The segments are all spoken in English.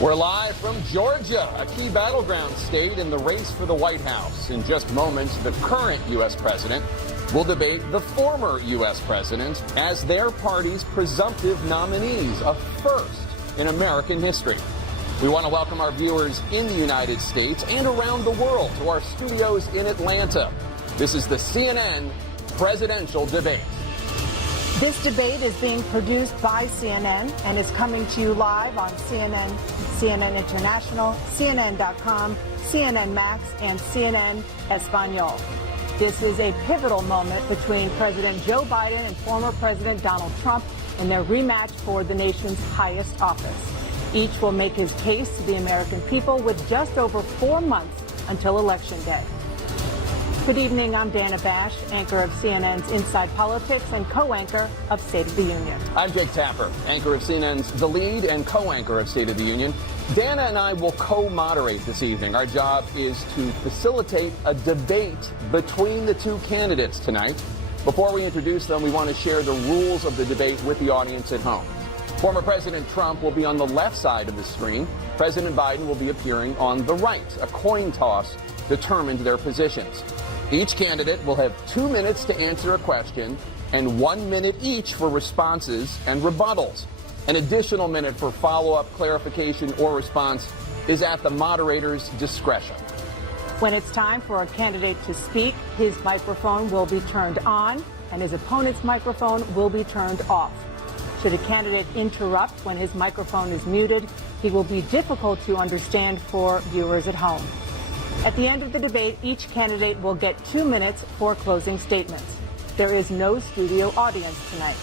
We're live from Georgia, a key battleground state in the race for the White House. In just moments, the current U.S. president will debate the former U.S. president as their party's presumptive nominees, a first in American history. We want to welcome our viewers in the United States and around the world to our studios in Atlanta. This is the CNN presidential debate. This debate is being produced by CNN and is coming to you live on CNN, CNN International, CNN.com, CNN Max, and CNN Espanol. This is a pivotal moment between President Joe Biden and former President Donald Trump in their rematch for the nation's highest office. Each will make his case to the American people with just over 4 months until Election Day. Good evening, I'm Dana Bash, anchor of CNN's Inside Politics and co-anchor of State of the Union. I'm Jake Tapper, anchor of CNN's The Lead and co-anchor of State of the Union. Dana and I will co-moderate this evening. Our job is to facilitate a debate between the two candidates tonight. Before we introduce them, we want to share the rules of the debate with the audience at home. Former President Trump will be on the left side of the screen. President Biden will be appearing on the right. A coin toss determined their positions. Each candidate will have 2 minutes to answer a question and 1 minute each for responses and rebuttals. An additional minute for follow-up, clarification, or response is at the moderator's discretion. When it's time for a candidate to speak, his microphone will be turned on and his opponent's microphone will be turned off. Should a candidate interrupt when his microphone is muted, he will be difficult to understand for viewers at home. At the end of the debate, each candidate will get 2 minutes for closing statements. There is no studio audience tonight.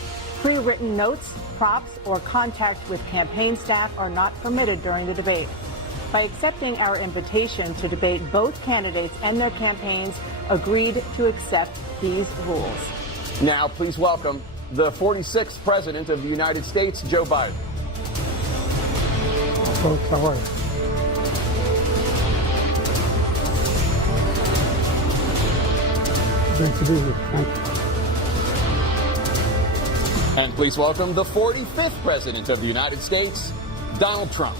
Pre-written notes, props, or contact with campaign staff are not permitted during the debate. By accepting our invitation to debate, both candidates and their campaigns agreed to accept these rules. Now, please welcome the 46th President of the United States, Joe Biden. Folks, how are you? Great to be here. Thank you. And please welcome the 45th President of the United States, Donald Trump.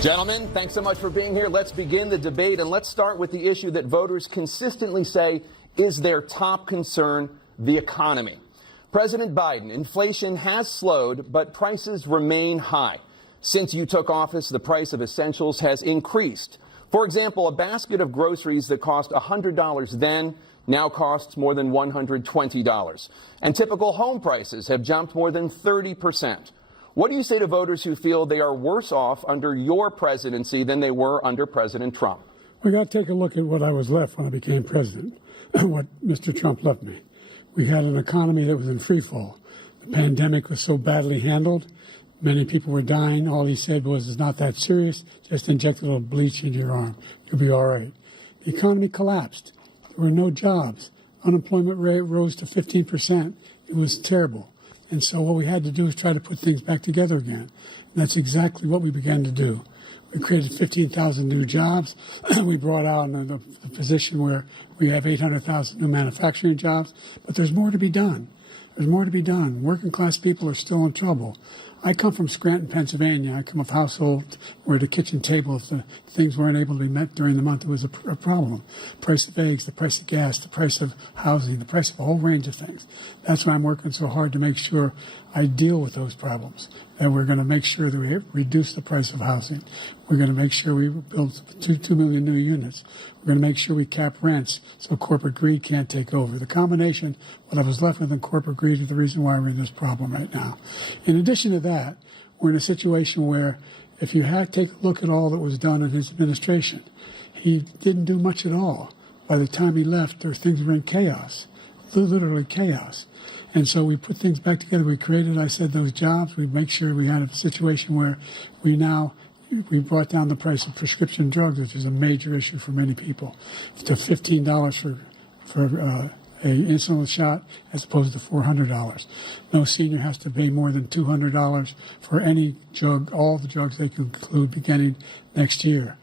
Gentlemen, thanks so much for being here. Let's begin the debate, and let's start with the issue that voters consistently say is their top concern, the economy. President Biden, inflation has slowed, but prices remain high. Since you took office, the price of essentials has increased. For example, a basket of groceries that cost $100 then now costs more than $120. And typical home prices have jumped more than 30%. What do you say to voters who feel they are worse off under your presidency than they were under President Trump? We got to take a look at what I was left when I became president, what Mr. Trump left me. We had an economy that was in free fall. The pandemic was so badly handled. Many people were dying. All he said was, it's not that serious. Just inject a little bleach into your arm. You'll be all right. The economy collapsed. There were no jobs. Unemployment rate rose to 15%. It was terrible. And so what we had to do is try to put things back together again. And that's exactly what we began to do. We created 15,000 new jobs. We brought out the position where we have 800,000 new manufacturing jobs. But there's more to be done. There's more to be done. Working class people are still in trouble. I come from Scranton, Pennsylvania. I come of a household where the kitchen table, if the things weren't able to be met during the month, it was a problem. Price of eggs, the price of gas, the price of housing, the price of a whole range of things. That's why I'm working so hard to make sure I deal with those problems. And we're going to make sure that we reduce the price of housing. We're going to make sure we build 2 million new units. We're going to make sure we cap rents so corporate greed can't take over. The combination, what I was left with in corporate greed, is the reason why we're in this problem right now. In addition to that, we're in a situation where if you take a look at all that was done in his administration, he didn't do much at all. By the time he left, things were in chaos, literally chaos. And so we put things back together. We created, I said, those jobs. We make sure we had a situation where we brought down the price of prescription drugs, which is a major issue for many people, to $15 for a insulin shot as opposed to $400. No senior has to pay more than $200 for any drug, all the drugs they can include beginning next year.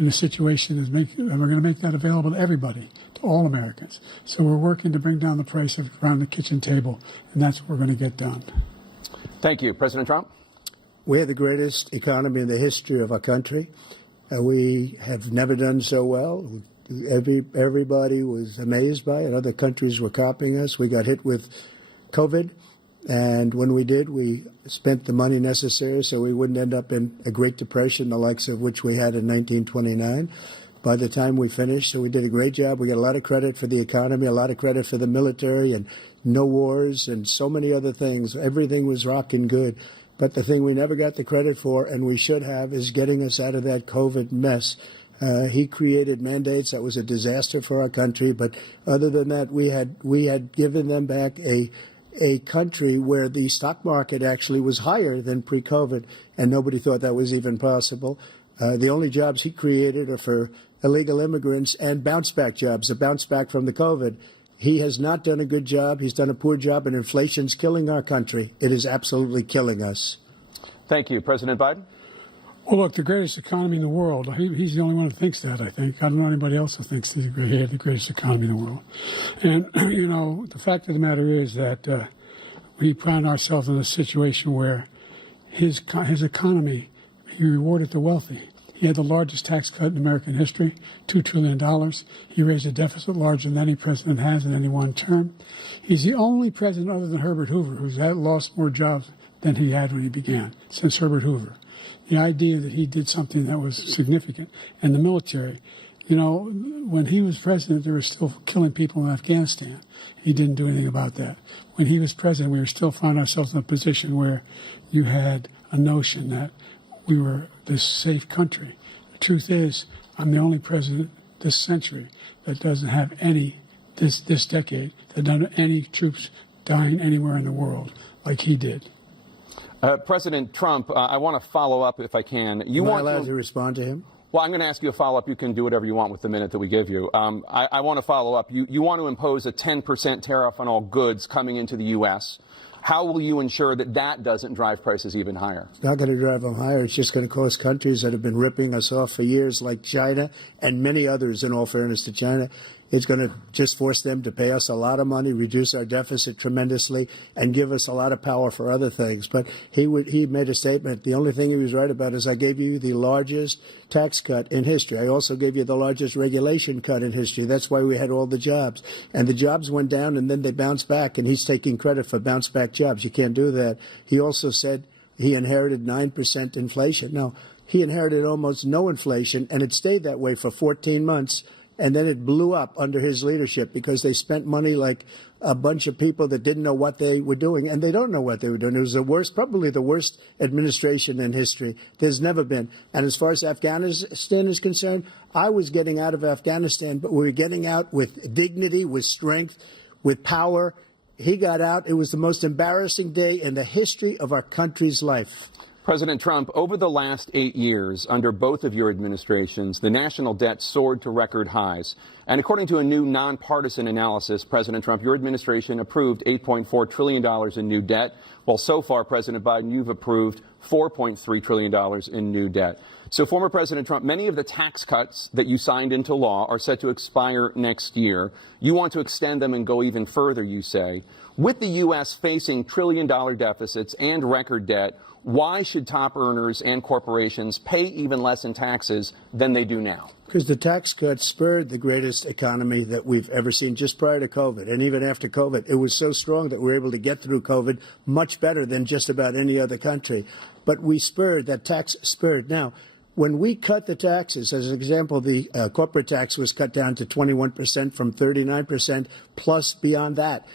in a situation and we're going to make that available to everybody, to all Americans. So we're working to bring down the price around the kitchen table, and that's what we're going to get done. Thank you. President Trump? We have the greatest economy in the history of our country. We have never done so well. Everybody was amazed by it. Other countries were copying us. We got hit with COVID, and when we did, we spent the money necessary so we wouldn't end up in a Great Depression, the likes of which we had in 1929. By the time we finished, so we did a great job. We got a lot of credit for the economy, a lot of credit for the military, and no wars, and so many other things. Everything was rocking good. But the thing we never got the credit for, and we should have, is getting us out of that COVID mess. He created mandates. That was a disaster for our country. But other than that, we had given them back a country where the stock market actually was higher than pre-COVID, and nobody thought that was even possible. The only jobs he created are for illegal immigrants and bounce-back jobs, a bounce-back from the COVID. He has not done a good job. He's done a poor job, and inflation's killing our country. It is absolutely killing us. Thank you. President Biden? Well, look, the greatest economy in the world, he's the only one who thinks that, I think. I don't know anybody else who thinks he had the greatest economy in the world. And, you know, the fact of the matter is that we found ourselves in a situation where his economy, he rewarded the wealthy. He had the largest tax cut in American history, $2 trillion. He raised a deficit larger than any president has in any one term. He's the only president other than Herbert Hoover who's lost more jobs than he had when he began, since Herbert Hoover. The idea that he did something that was significant. And the military, you know, when he was president, they were still killing people in Afghanistan. He didn't do anything about that. When he was president, we were still finding ourselves in a position where you had a notion that we were this safe country. The truth is, I'm the only president this century that doesn't have this decade, that doesn't have any troops dying anywhere in the world like he did. President Trump, I want to follow up if I can. Am I allowed to respond to him? Well, I'm going to ask you a follow-up. You can do whatever you want with the minute that we give you. I want to follow up. You want to impose a 10% tariff on all goods coming into the U.S. How will you ensure that that doesn't drive prices even higher? It's not going to drive them higher. It's just going to cause countries that have been ripping us off for years, like China and many others, in all fairness to China. It's going to just force them to pay us a lot of money, reduce our deficit tremendously, and give us a lot of power for other things. But he made a statement. The only thing he was right about is I gave you the largest tax cut in history. I also gave you the largest regulation cut in history. That's why we had all the jobs. And the jobs went down, and then they bounced back, and he's taking credit for bounce-back jobs. You can't do that. He also said he inherited 9% inflation. No, he inherited almost no inflation, and it stayed that way for 14 months. And then it blew up under his leadership because they spent money like a bunch of people that didn't know what they were doing. And they don't know what they were doing. It was the worst, probably the worst administration in history. There's never been. And as far as Afghanistan is concerned, I was getting out of Afghanistan, but we were getting out with dignity, with strength, with power. He got out. It was the most embarrassing day in the history of our country's life. President Trump, over the last 8 years, under both of your administrations, the national debt soared to record highs. And according to a new nonpartisan analysis, President Trump, your administration approved $8.4 trillion in new debt, while so far, President Biden, you've approved $4.3 trillion in new debt. So, former President Trump, many of the tax cuts that you signed into law are set to expire next year. You want to extend them and go even further, you say. With the U.S. facing trillion-dollar deficits and record debt, why should top earners and corporations pay even less in taxes than they do now? Because the tax cuts spurred the greatest economy that we've ever seen just prior to COVID. And even after COVID, it was so strong that we were able to get through COVID much better than just about any other country. But we spurred, that tax spurred. Now, when we cut the taxes, as an example, the corporate tax was cut down to 21% from 39%, plus beyond that.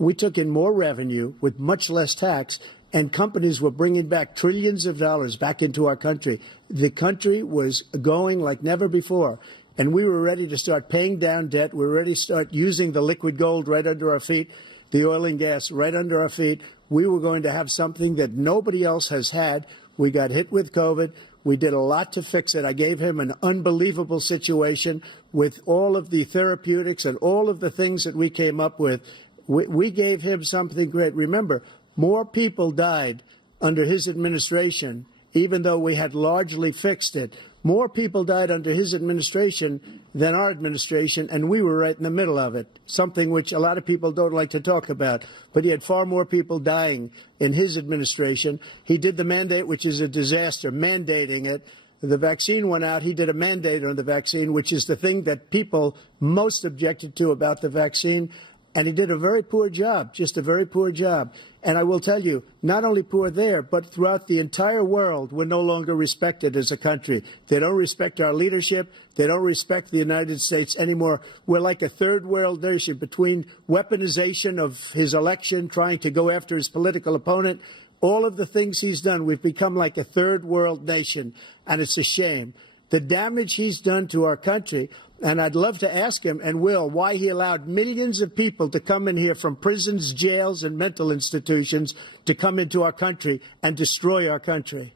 We took in more revenue with much less tax, and companies were bringing back trillions of dollars back into our country. The country was going like never before, and we were ready to start paying down debt. We were ready to start using the liquid gold right under our feet, the oil and gas right under our feet. We were going to have something that nobody else has had. We got hit with COVID. We did a lot to fix it. I gave him an unbelievable situation with all of the therapeutics and all of the things that we came up with. We gave him something great. Remember, more people died under his administration even though we had largely fixed it. More people died under his administration than our administration, and we were right in the middle of it, something which a lot of people don't like to talk about. But he had far more people dying in his administration. He did the mandate, which is a disaster, mandating it. The vaccine went out. He did a mandate on the vaccine, which is the thing that people most objected to about the vaccine. And he did a very poor job, just a very poor job. And I will tell you, not only poor there, but throughout the entire world, we're no longer respected as a country. They don't respect our leadership. They don't respect the United States anymore. We're like a third world nation between weaponization of his election, trying to go after his political opponent, all of the things he's done. We've become like a third world nation, and it's a shame. The damage he's done to our country. And I'd love to ask him, and will, why he allowed millions of people to come in here from prisons, jails, and mental institutions to come into our country and destroy our country.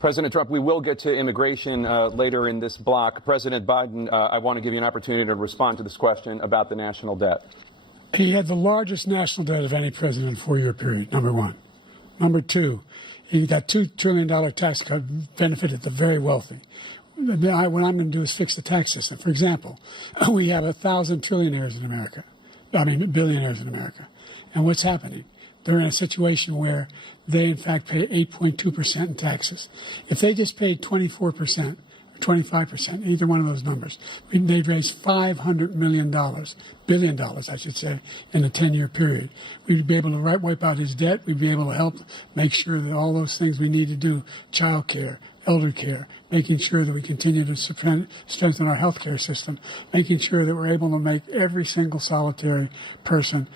President Trump, we will get to immigration later in this block. President Biden, I want to give you an opportunity to respond to this question about the national debt. He had the largest national debt of any president in a 4-year period, number one. Number two, he got $2 trillion tax cut, benefited the very wealthy. What I'm going to do is fix the tax system. For example, we have 1,000 billionaires in America. And what's happening? They're in a situation where they, in fact, pay 8.2% in taxes. If they just paid 24%, 25%, either one of those numbers, they'd raise $500 billion, I should say, in a 10-year period. We'd be able to wipe out his debt. We'd be able to help make sure that all those things we need to do, child care, elder care, making sure that we continue to strengthen our health care system, making sure that we're able to make every single solitary person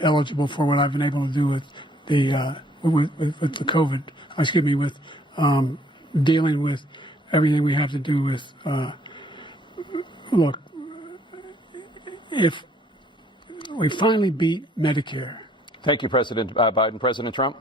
eligible for what I've been able to do with the with the COVID, with dealing with everything we have to do with, look, if we finally beat Medicare. Thank you, President Biden. President Trump?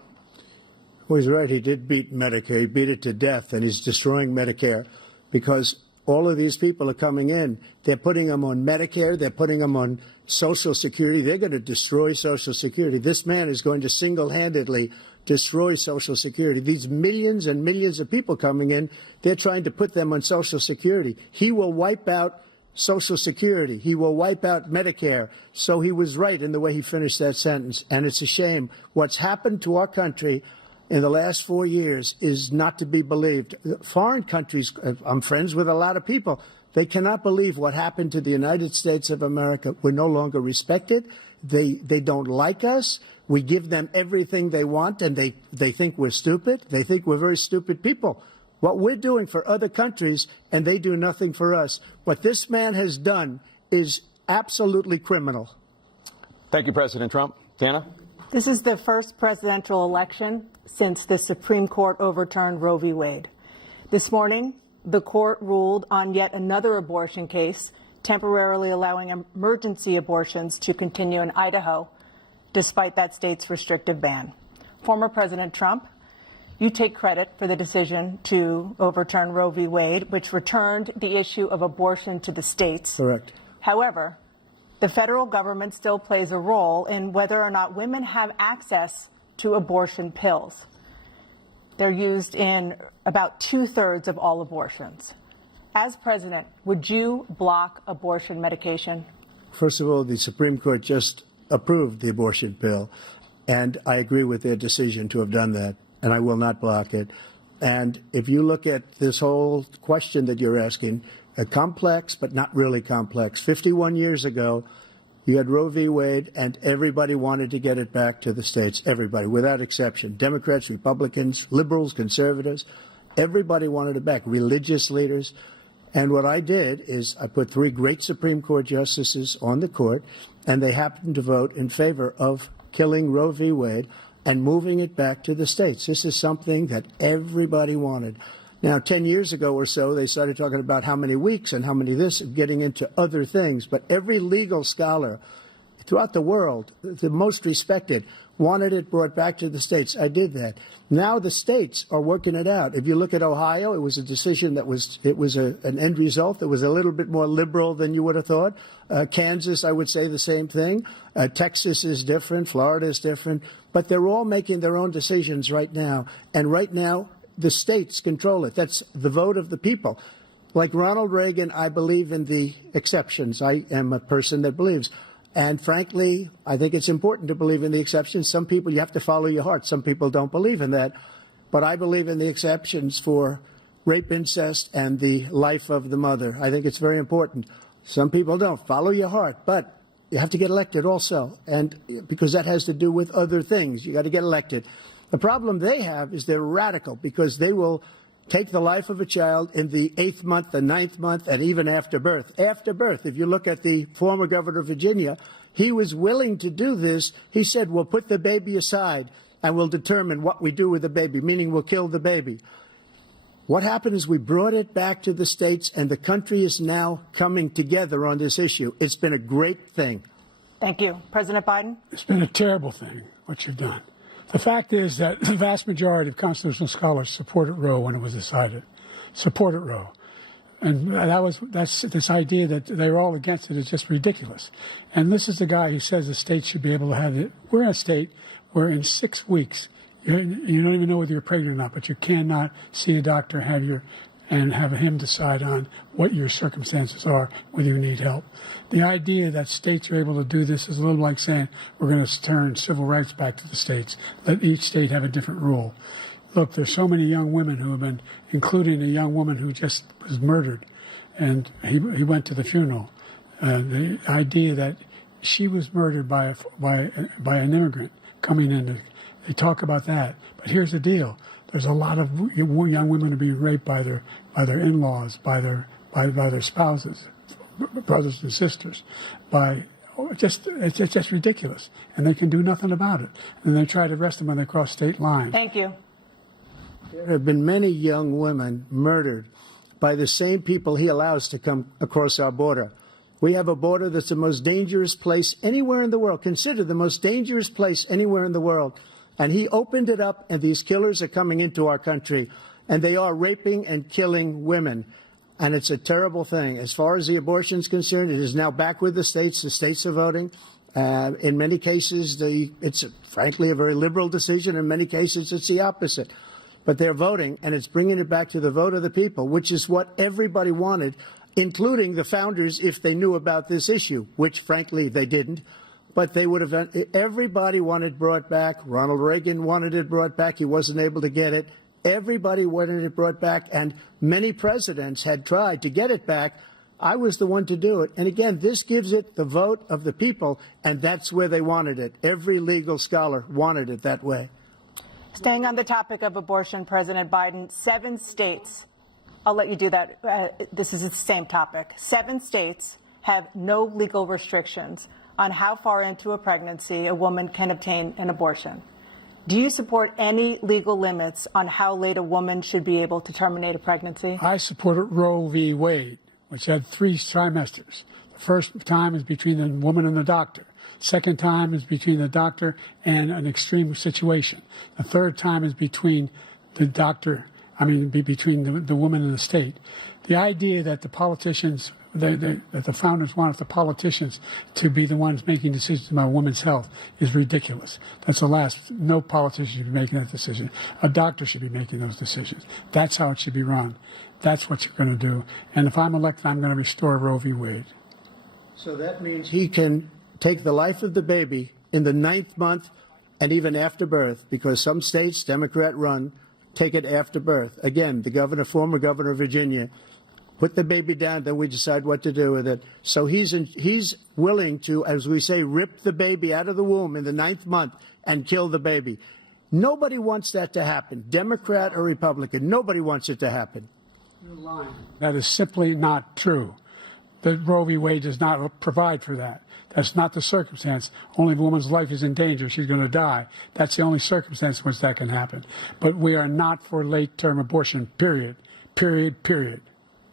Well, he's right. He did beat Medicare. He beat it to death, and he's destroying Medicare because all of these people are coming in. They're putting them on Medicare. They're putting them on Social Security. They're going to destroy Social Security. This man is going to single-handedly destroy Social Security. These millions and millions of people coming in, they're trying to put them on Social Security. He will wipe out Social Security. He will wipe out Medicare. So he was right in the way he finished that sentence. And it's a shame. What's happened to our country in the last 4 years is not to be believed. Foreign countries, I'm friends with a lot of people, they cannot believe what happened to the United States of America. We're no longer respected. They don't like us. We give them everything they want, and they think we're stupid. They think we're very stupid people. What we're doing for other countries, and they do nothing for us. What this man has done is absolutely criminal. Thank you, President Trump. Dana? This is the first presidential election since the Supreme Court overturned Roe v. Wade. This morning, the court ruled on yet another abortion case, temporarily allowing emergency abortions to continue in Idaho, despite that state's restrictive ban. Former President Trump, you take credit for the decision to overturn Roe v. Wade, which returned the issue of abortion to the states. Correct. However, the federal government still plays a role in whether or not women have access to abortion pills. They're used in about 2/3 of all abortions. As president, would you block abortion medication? First of all, the Supreme Court just approved the abortion pill, and I agree with their decision to have done that, and I will not block it. And if you look at this whole question that you're asking, complex but not really complex. 51 years ago, you had Roe v. Wade, and everybody wanted to get it back to the states. Everybody, without exception. Democrats, Republicans, liberals, conservatives. Everybody wanted it back. Religious leaders. And what I did is I put 3 great Supreme Court justices on the court, and they happened to vote in favor of killing Roe v. Wade and moving it back to the states. This is something that everybody wanted. Now, 10 years ago or so, they started talking about how many weeks and how many this, getting into other things. But every legal scholar throughout the world, the most respected, wanted it brought back to the states. I did that. Now the states are working it out. If you look at Ohio, it was a decision that was an end result that was a little bit more liberal than you would have thought. Kansas, I would say the same thing. Texas is different. Florida is different. But they're all making their own decisions right now. And right now, the states control it. That's the vote of the people. Like Ronald Reagan, I believe in the exceptions. I am a person that believes. And frankly, I think it's important to believe in the exceptions. Some people, you have to follow your heart. Some people don't believe in that. But I believe in the exceptions for rape, incest, and the life of the mother. I think it's very important. Some people don't. Follow your heart. But you have to get elected also. And because that has to do with other things. You got to get elected. The problem they have is they're radical because they will take the life of a child in the 8th month, the 9th month, and even after birth. After birth, if you look at the former governor of Virginia, he was willing to do this. He said, we'll put the baby aside and we'll determine what we do with the baby, meaning we'll kill the baby. What happened is we brought it back to the states, and the country is now coming together on this issue. It's been a great thing. Thank you. President Biden? It's been a terrible thing, what you've done. The fact is that the vast majority of constitutional scholars supported Roe when it was decided, supported Roe. And that's this idea that they're all against it is just ridiculous. And this is the guy who says the state should be able to have it. We're in a state where in 6 weeks, you don't even know whether you're pregnant or not, but you cannot see a doctor and have him decide on what your circumstances are, whether you need help. The idea that states are able to do this is a little like saying we're going to turn civil rights back to the states, let each state have a different rule. Look, there's so many young women who have been, including a young woman who just was murdered, and he went to the funeral. The idea that she was murdered by an immigrant coming in, they talk about that. But here's the deal. There's a lot of young women are being raped by their in-laws, by their spouses, brothers and sisters, it's just ridiculous, and they can do nothing about it. And they try to arrest them when they cross state lines. Thank you. There have been many young women murdered by the same people he allows to come across our border. We have a border that's the most dangerous place anywhere in the world, considered the most dangerous place anywhere in the world. And he opened it up, and these killers are coming into our country, and they are raping and killing women. And it's a terrible thing. As far as the abortion is concerned, it is now back with the states. The states are voting. In many cases, it's frankly a very liberal decision. In many cases, it's the opposite. But they're voting, and it's bringing it back to the vote of the people, which is what everybody wanted, including the founders, if they knew about this issue, which, frankly, they didn't. But they would have, everybody wanted it brought back. Ronald Reagan wanted it brought back. He wasn't able to get it. Everybody wanted it brought back, and many presidents had tried to get it back. I was the one to do it. And again, this gives it the vote of the people, and that's where they wanted it. Every legal scholar wanted it that way. Staying on the topic of abortion, President Biden, 7 states, I'll let you do that. This is the same topic. 7 states have no legal restrictions on how far into a pregnancy a woman can obtain an abortion. Do you support any legal limits on how late a woman should be able to terminate a pregnancy? I supported Roe v. Wade, which had 3 trimesters. The first time is between the woman and the doctor. Second time is between the doctor and an extreme situation. The third time is between the doctor, between the woman and the state. The idea that the politicians, that the founders wanted the politicians to be the ones making decisions about women's health is ridiculous. That's the last. No politician should be making that decision. A doctor should be making those decisions. That's how it should be run. That's what you're going to do. And if I'm elected, I'm going to restore Roe v. Wade. So that means he can take the life of the baby in the 9th month and even after birth, because some states, Democrat run, take it after birth. Again, the former governor of Virginia, put the baby down, then we decide what to do with it. So he's willing to, as we say, rip the baby out of the womb in the 9th month and kill the baby. Nobody wants that to happen, Democrat or Republican. Nobody wants it to happen. You're lying. That is simply not true. The Roe v. Wade does not provide for that. That's not the circumstance. Only if a woman's life is in danger, she's going to die. That's the only circumstance in which that can happen. But we are not for late-term abortion, period. Period, period.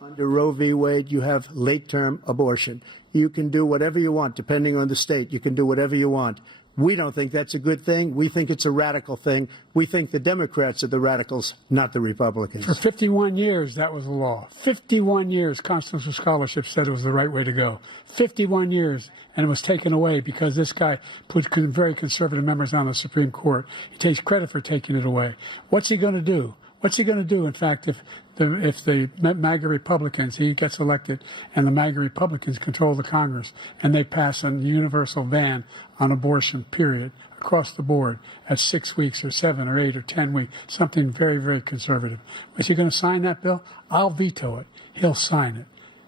Under Roe v. Wade, you have late-term abortion. You can do whatever you want, depending on the state. You can do whatever you want. We don't think that's a good thing. We think it's a radical thing. We think the Democrats are the radicals, not the Republicans. For 51 years, that was the law. 51 years, constitutional scholarship said it was the right way to go. 51 years, and it was taken away because this guy put very conservative members on the Supreme Court. He takes credit for taking it away. What's he going to do? What's he going to do, in fact, if the MAGA Republicans, he gets elected, and the MAGA Republicans control the Congress, and they pass a universal ban on abortion, period, across the board at 6 weeks or 7 or 8 or 10 weeks, something very, very conservative. Is he going to sign that bill? I'll veto it. He'll sign it.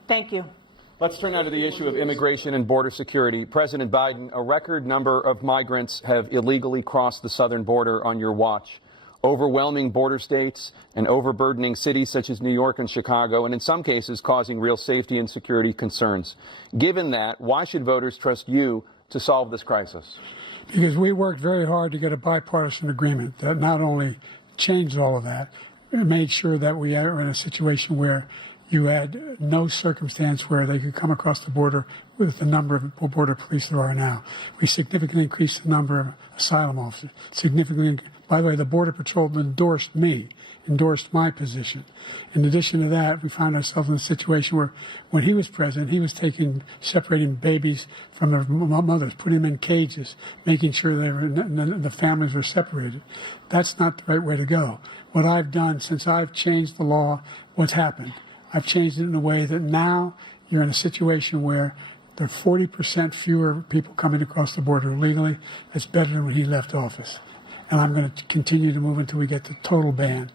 Thank you. Let's turn now to the issue of immigration and border security. President Biden, a record number of migrants have illegally crossed the southern border on your watch. Overwhelming border states and overburdening cities such as New York and Chicago, and in some cases causing real safety and security concerns. Given that, why should voters trust you to solve this crisis? Because we worked very hard to get a bipartisan agreement that not only changed all of that, it made sure that we are in a situation where you had no circumstance where they could come across the border with the number of border police there are now. We significantly increased the number of asylum officers. By the way, the Border Patrol endorsed my position. In addition to that, we found ourselves in a situation where when he was president, he was separating babies from their mothers, putting them in cages, making sure the families were separated. That's not the right way to go. What I've done since I've changed the law, what's happened? I've changed it in a way that now you're in a situation where there are 40% fewer people coming across the border illegally. That's better than when he left office. And I'm going to continue to move until we get the total ban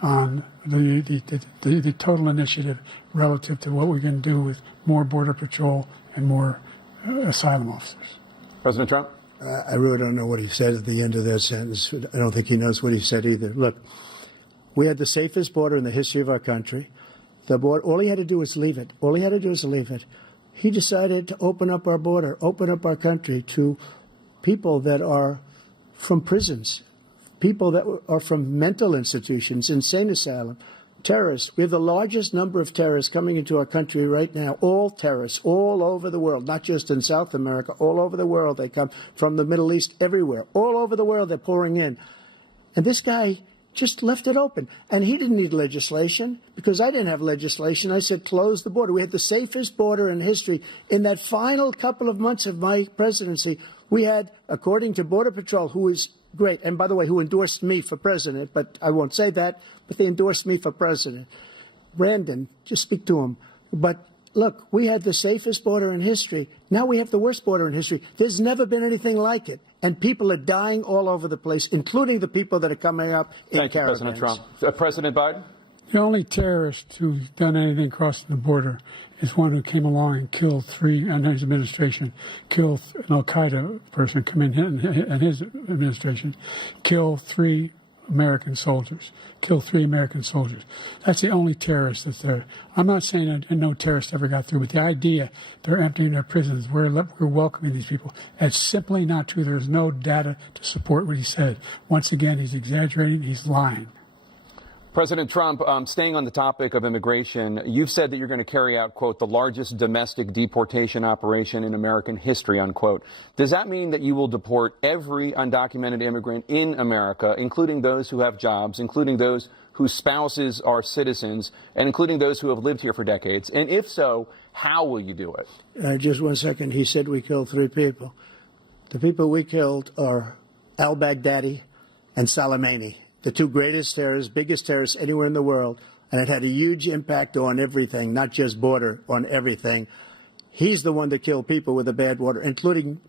on the total initiative relative to what we can do with more Border Patrol and more asylum officers. President Trump? I really don't know what he said at the end of that sentence. I don't think he knows what he said either. Look, we had the safest border in the history of our country. The border, all he had to do was leave it. All he had to do was leave it. He decided to open up our border, open up our country to people that are from prisons, people that are from mental institutions, insane asylum, terrorists. We have the largest number of terrorists coming into our country right now, all terrorists, all over the world, not just in South America, all over the world. They come from the Middle East, everywhere. All over the world they're pouring in. And this guy just left it open. And he didn't need legislation because I didn't have legislation. I said, close the border. We had the safest border in history. In that final couple of months of my presidency, we had, according to Border Patrol, who is great, and by the way, who endorsed me for president, but I won't say that, but they endorsed me for president. Brandon, just speak to him. But look, we had the safest border in history. Now we have the worst border in history. There's never been anything like it. And people are dying all over the place, including the people that are coming up in caravans. Thank you, President Trump. President Biden? The only terrorist who's done anything crossing the border is one who came along and killed three, under his administration, killed an al-Qaeda person come in his administration, killed three American soldiers. That's the only terrorist that's there. I'm not saying that no terrorist ever got through, but the idea they're emptying their prisons, we're welcoming these people, that's simply not true. There's no data to support what he said. Once again, he's exaggerating, he's lying. President Trump, staying on the topic of immigration, you've said that you're going to carry out, quote, the largest domestic deportation operation in American history, unquote. Does that mean that you will deport every undocumented immigrant in America, including those who have jobs, including those whose spouses are citizens, and including those who have lived here for decades? And if so, how will you do it? Just 1 second. He said we killed 3 people. The people we killed are al-Baghdadi and Soleimani, the 2 greatest terrorists, biggest terrorists anywhere in the world, and it had a huge impact on everything, not just border, on everything. He's the one that killed people with the bad water, including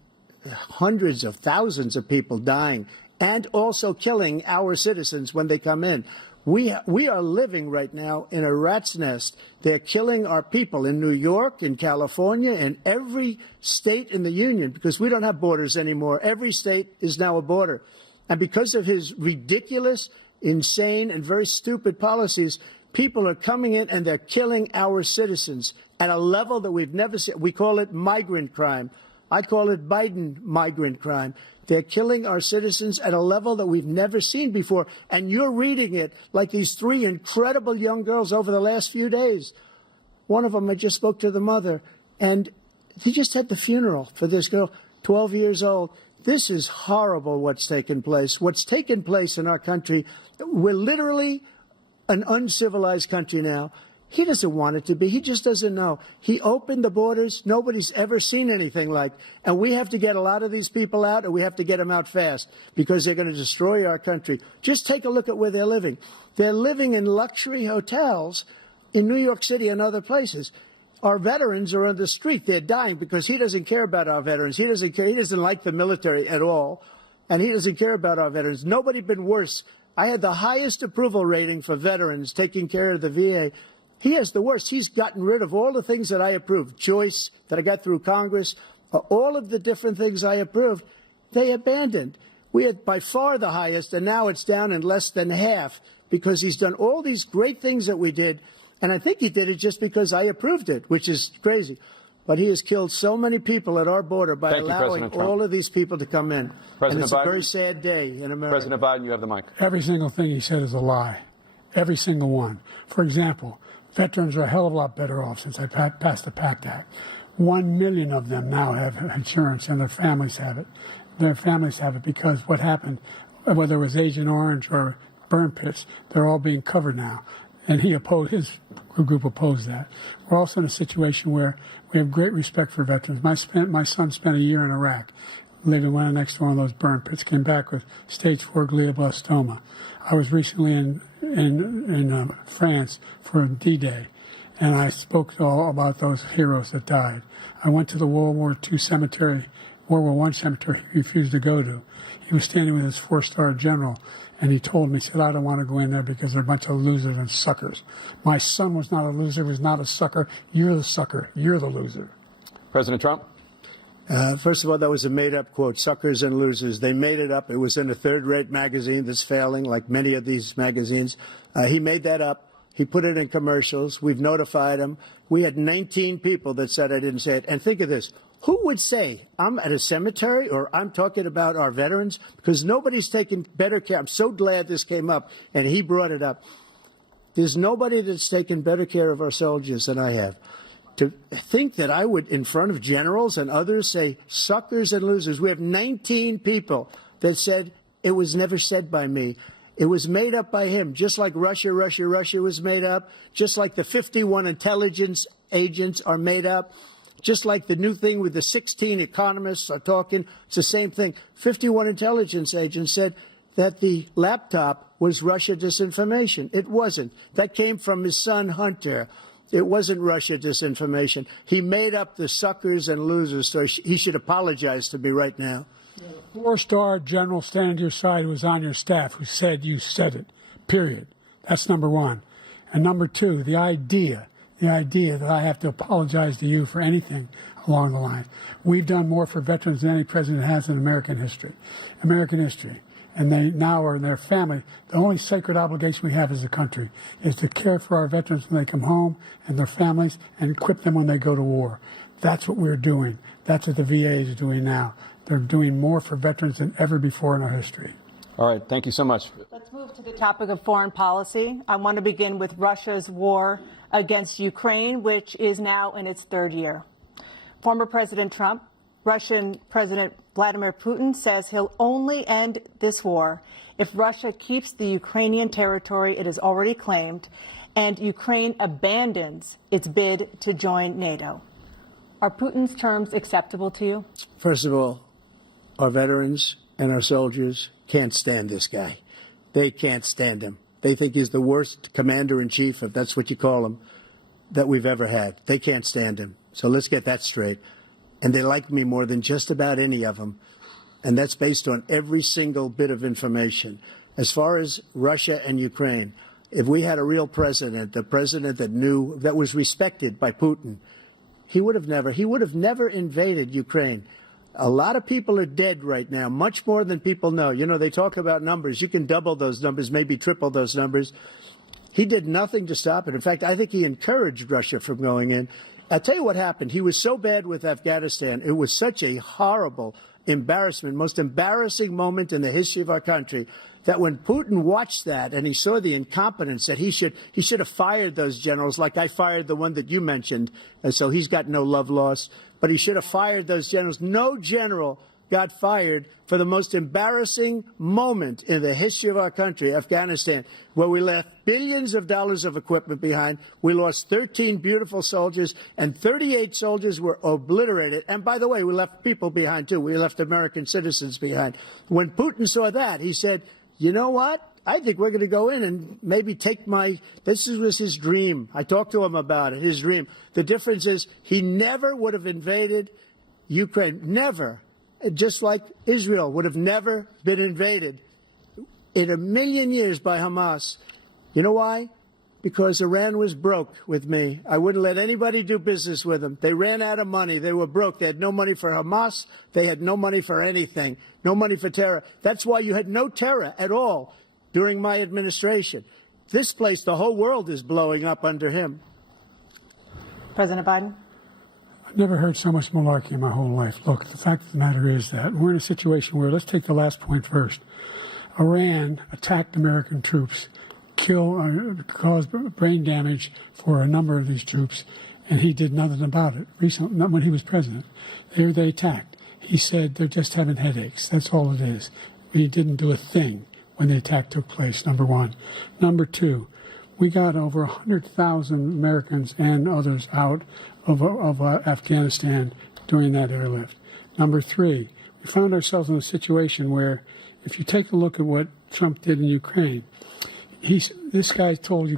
hundreds of thousands of people dying, and also killing our citizens when they come in. We are living right now in a rat's nest. They're killing our people in New York, in California, in every state in the union, because we don't have borders anymore. Every state is now a border. And because of his ridiculous, insane, and very stupid policies, people are coming in and they're killing our citizens at a level that we've never seen. We call it migrant crime. I call it Biden migrant crime. They're killing our citizens at a level that we've never seen before. And you're reading it like these 3 incredible young girls over the last few days. One of them, I just spoke to the mother, and he just had the funeral for this girl, 12 years old. This is horrible what's taken place. What's taken place in our country, we're literally an uncivilized country now. He doesn't want it to be. He just doesn't know. He opened the borders. Nobody's ever seen anything like. And we have to get a lot of these people out, and we have to get them out fast because they're going to destroy our country. Just take a look at where they're living. They're living in luxury hotels in New York City and other places. Our veterans are on the street. They're dying because he doesn't care about our veterans. He doesn't care. He doesn't like the military at all, and he doesn't care about our veterans. Nobody been worse. I had the highest approval rating for veterans taking care of the VA. He has the worst. He's gotten rid of all the things that I approved, choice that I got through Congress, all of the different things I approved, they abandoned. We had by far the highest, and now it's down in less than half because he's done all these great things that we did, and I think he did it just because I approved it, which is crazy. But he has killed so many people at our border by allowing all of these people to come in. And it's a very sad day in America. President Biden, you have the mic. Every single thing he said is a lie. Every single one. For example, veterans are a hell of a lot better off since I passed the PACT Act. 1 million of them now have insurance, and their families have it. Their families have it because what happened, whether it was Agent Orange or burn pits, they're all being covered now. And he opposed, his group opposed that. We're also in a situation where we have great respect for veterans. My son spent a year in Iraq, living right next to one of those burn pits, came back with stage 4 glioblastoma. I was recently in France for D-Day, and I spoke all about those heroes that died. I went to the World War II cemetery, World War I cemetery he refused to go to. He was standing with his 4-star general, and he told me, he said, I don't want to go in there because they're a bunch of losers and suckers. My son was not a loser, was not a sucker. You're the sucker. You're the loser. President Trump? First of all, that was a made-up quote, suckers and losers. They made it up. It was in a third-rate magazine that's failing, like many of these magazines. He made that up. He put it in commercials. We've notified him. We had 19 people that said I didn't say it. And think of this. Who would say I'm at a cemetery or I'm talking about our veterans? Because nobody's taken better care. I'm so glad this came up, and he brought it up. There's nobody that's taken better care of our soldiers than I have. To think that I would, in front of generals and others, say suckers and losers. We have 19 people that said it was never said by me. It was made up by him, just like Russia was made up, just like the 51 intelligence agents are made up, just like the new thing with the 16 economists are talking. It's the same thing. 51 intelligence agents said that the laptop was Russia disinformation. It wasn't. That came from his son, Hunter. It wasn't Russia disinformation. He made up the suckers and losers, so he should apologize to me right now. 4-star general standing to your side who was on your staff who said you said it, period. That's number one. And number two, the idea that I have to apologize to you for anything along the line. We've done more for veterans than any president has in American history. And they now are in their family. The only sacred obligation we have as a country is to care for our veterans when they come home and their families and equip them when they go to war. That's what we're doing. That's what the VA is doing now. They're doing more for veterans than ever before in our history. All right. Thank you so much. Let's move to the topic of foreign policy. I want to begin with Russia's war against Ukraine, which is now in its third year. Former President Trump, Russian President Vladimir Putin says he'll only end this war if Russia keeps the Ukrainian territory it has already claimed and Ukraine abandons its bid to join NATO. Are Putin's terms acceptable to you? First of all, our veterans and our soldiers can't stand this guy. They can't stand him. They think he's the worst commander-in-chief, if that's what you call him, that we've ever had. They can't stand him. So let's get that straight. And they like me more than just about any of them. And that's based on every single bit of information. As far as Russia and Ukraine, if we had a real president, the president that knew, that was respected by Putin, he would have never invaded Ukraine. A lot of people are dead right now, much more than people know. You know, they talk about numbers. You can double those numbers, maybe triple those numbers. He did nothing to stop it. In fact, I think he encouraged Russia from going in. I'll tell you what happened. He was so bad with Afghanistan. It was such a horrible embarrassment, most embarrassing moment in the history of our country, that when Putin watched that and he saw the incompetence, that he should have fired those generals, like I fired the one that you mentioned, and so he's got no love lost. But he should have fired those generals. No general got fired for the most embarrassing moment in the history of our country, Afghanistan, where we left billions of dollars of equipment behind. We lost 13 beautiful soldiers, and 38 soldiers were obliterated. And by the way, we left people behind, too. We left American citizens behind. When Putin saw that, he said, you know what? I think we're going to go in and maybe take this was his dream. I talked to him about it, his dream. The difference is he never would have invaded Ukraine, never. Just like Israel would have never been invaded in a million years by Hamas. You know why? Because Iran was broke with me. I wouldn't let anybody do business with them. They ran out of money. They were broke. They had no money for Hamas. They had no money for anything. No money for terror. That's why you had no terror at all during my administration. This place, the whole world is blowing up under him. President Biden? I've never heard so much malarkey in my whole life. Look, the fact of the matter is that we're in a situation where, let's take the last point first. Iran attacked American troops, caused brain damage for a number of these troops, and he did nothing about it. Recently, not when he was president. They attacked. He said they're just having headaches. That's all it is. He didn't do a thing when the attack took place, number one. Number two, we got over 100,000 Americans and others out of Afghanistan during that airlift. Number three, we found ourselves in a situation where, if you take a look at what Trump did in Ukraine, this guy told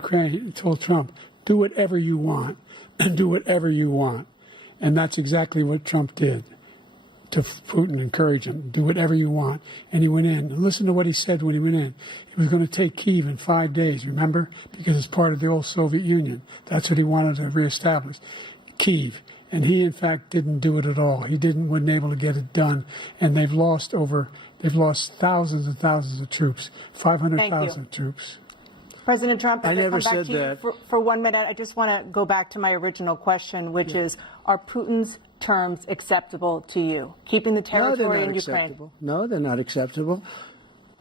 Trump, do whatever you want, and do whatever you want. And that's exactly what Trump did to Putin, encourage him, do whatever you want. And he went in. And listen to what he said when he went in. He was going to take Kyiv in 5 days, remember? Because it's part of the old Soviet Union. That's what he wanted to reestablish, Kyiv. And he, in fact, didn't do it at all. He wasn't able to get it done. And they've lost thousands and thousands of troops, 500,000 troops. President Trump, I never come back said to you that. For 1 minute, I just want to go back to my original question, which is, are Putin's terms acceptable to you? Keeping the territory in Ukraine? Acceptable. No, they're not acceptable.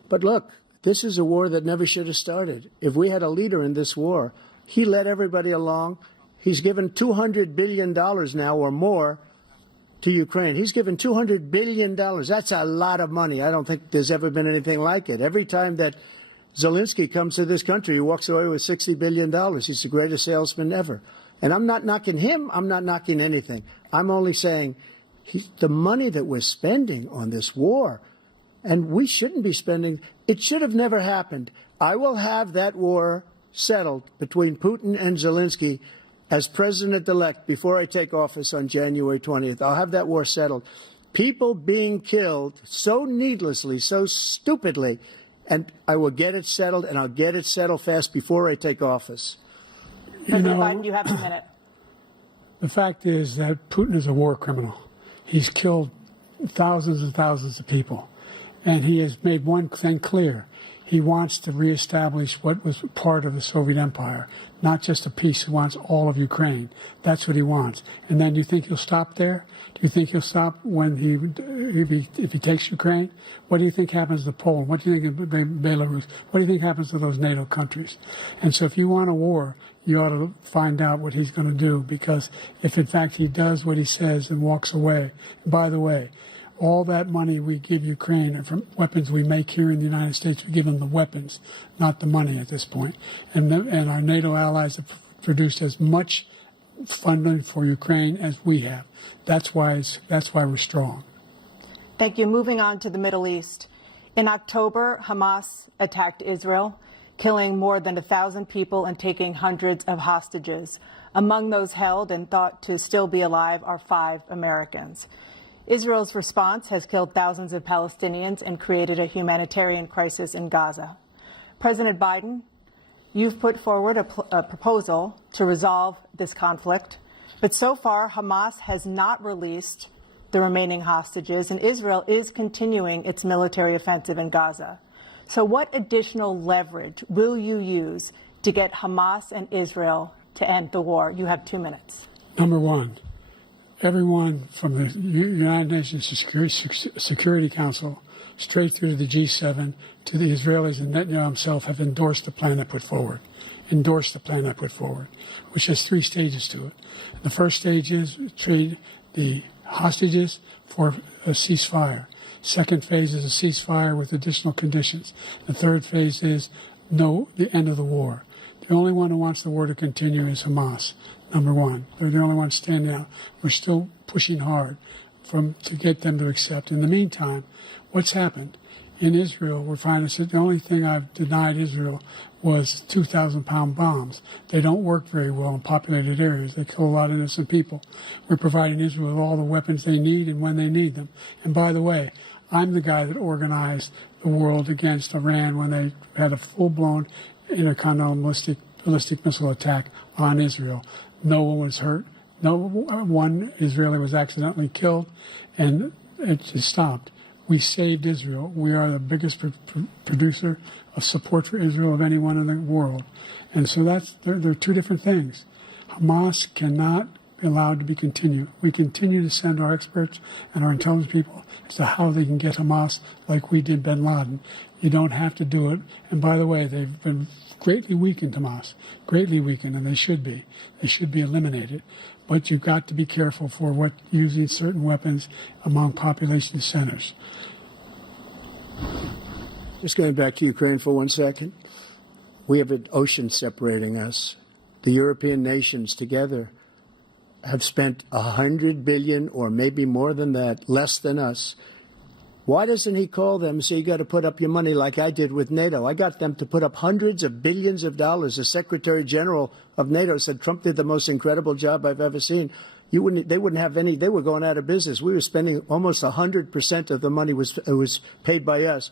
But look, this is a war that never should have started. If we had a leader in this war, he led everybody along. He's given $200 billion now or more to Ukraine. He's given $200 billion. That's a lot of money. I don't think there's ever been anything like it. Every time that Zelensky comes to this country, he walks away with $60 billion. He's the greatest salesman ever. And I'm not knocking him. I'm not knocking anything. I'm only saying the money that we're spending on this war, and we shouldn't be spending, it should have never happened. I will have that war settled between Putin and Zelensky as president-elect before I take office on January 20th. I'll have that war settled. People being killed so needlessly, so stupidly, and I will get it settled, and I'll get it settled fast before I take office. President Biden, you have a minute. The fact is that Putin is a war criminal. He's killed thousands and thousands of people. And he has made one thing clear. He wants to reestablish what was part of the Soviet Empire, not just a piece. He wants all of Ukraine. That's what he wants. And then do you think he'll stop there? Do you think he'll stop when if he takes Ukraine? What do you think happens to Poland? What do you think of Belarus? What do you think happens to those NATO countries? And so if you want a war, you ought to find out what he's going to do, because if in fact he does what he says and walks away, and by the way, all that money we give Ukraine are from weapons we make here in the United States. We give them the weapons, not the money at this point. And our NATO allies have produced as much funding for Ukraine as we have. That's why we're strong. Thank you. Moving on to the Middle East. In October, Hamas attacked Israel, killing more than 1,000 people and taking hundreds of hostages. Among those held and thought to still be alive are 5 Americans. Israel's response has killed thousands of Palestinians and created a humanitarian crisis in Gaza. President Biden, you've put forward a proposal to resolve this conflict, but so far Hamas has not released the remaining hostages, and Israel is continuing its military offensive in Gaza. So what additional leverage will you use to get Hamas and Israel to end the war? You have 2 minutes. Number one, everyone from the United Nations Security Council straight through to the G7 to the Israelis and Netanyahu himself have endorsed the plan I put forward, which has 3 stages to it. The first stage is trade the hostages for a ceasefire. Second phase is a ceasefire with additional conditions. The third phase is the end of the war. The only one who wants the war to continue is Hamas, number one. They're the only ones standing out. We're still pushing hard to get them to accept. In the meantime, what's happened? In Israel, we're finding that the only thing I've denied Israel was 2,000-pound bombs. They don't work very well in populated areas. They kill a lot of innocent people. We're providing Israel with all the weapons they need and when they need them. And by the way, I'm the guy that organized the world against Iran when they had a full-blown intercontinental ballistic missile attack on Israel. No one was hurt. No one Israeli was accidentally killed, and it just stopped. We saved Israel. We are the biggest producer of support for Israel of anyone in the world. And so there are two different things. Hamas cannot be allowed to be continued. We continue to send our experts and our intelligence people as to how they can get Hamas like we did bin Laden. You don't have to do it. And by the way, they've been greatly weakened, Hamas, greatly weakened, and they should be. They should be eliminated. But you've got to be careful for using certain weapons among population centers. Just going back to Ukraine for 1 second. We have an ocean separating us. The European nations together have spent $100 billion, or maybe more than that, less than us. Why doesn't he call them and say, you got to put up your money like I did with NATO? I got them to put up hundreds of billions of dollars. The Secretary General of NATO said Trump did the most incredible job I've ever seen. They wouldn't have any. They were going out of business. We were spending almost 100% of the money was paid by us.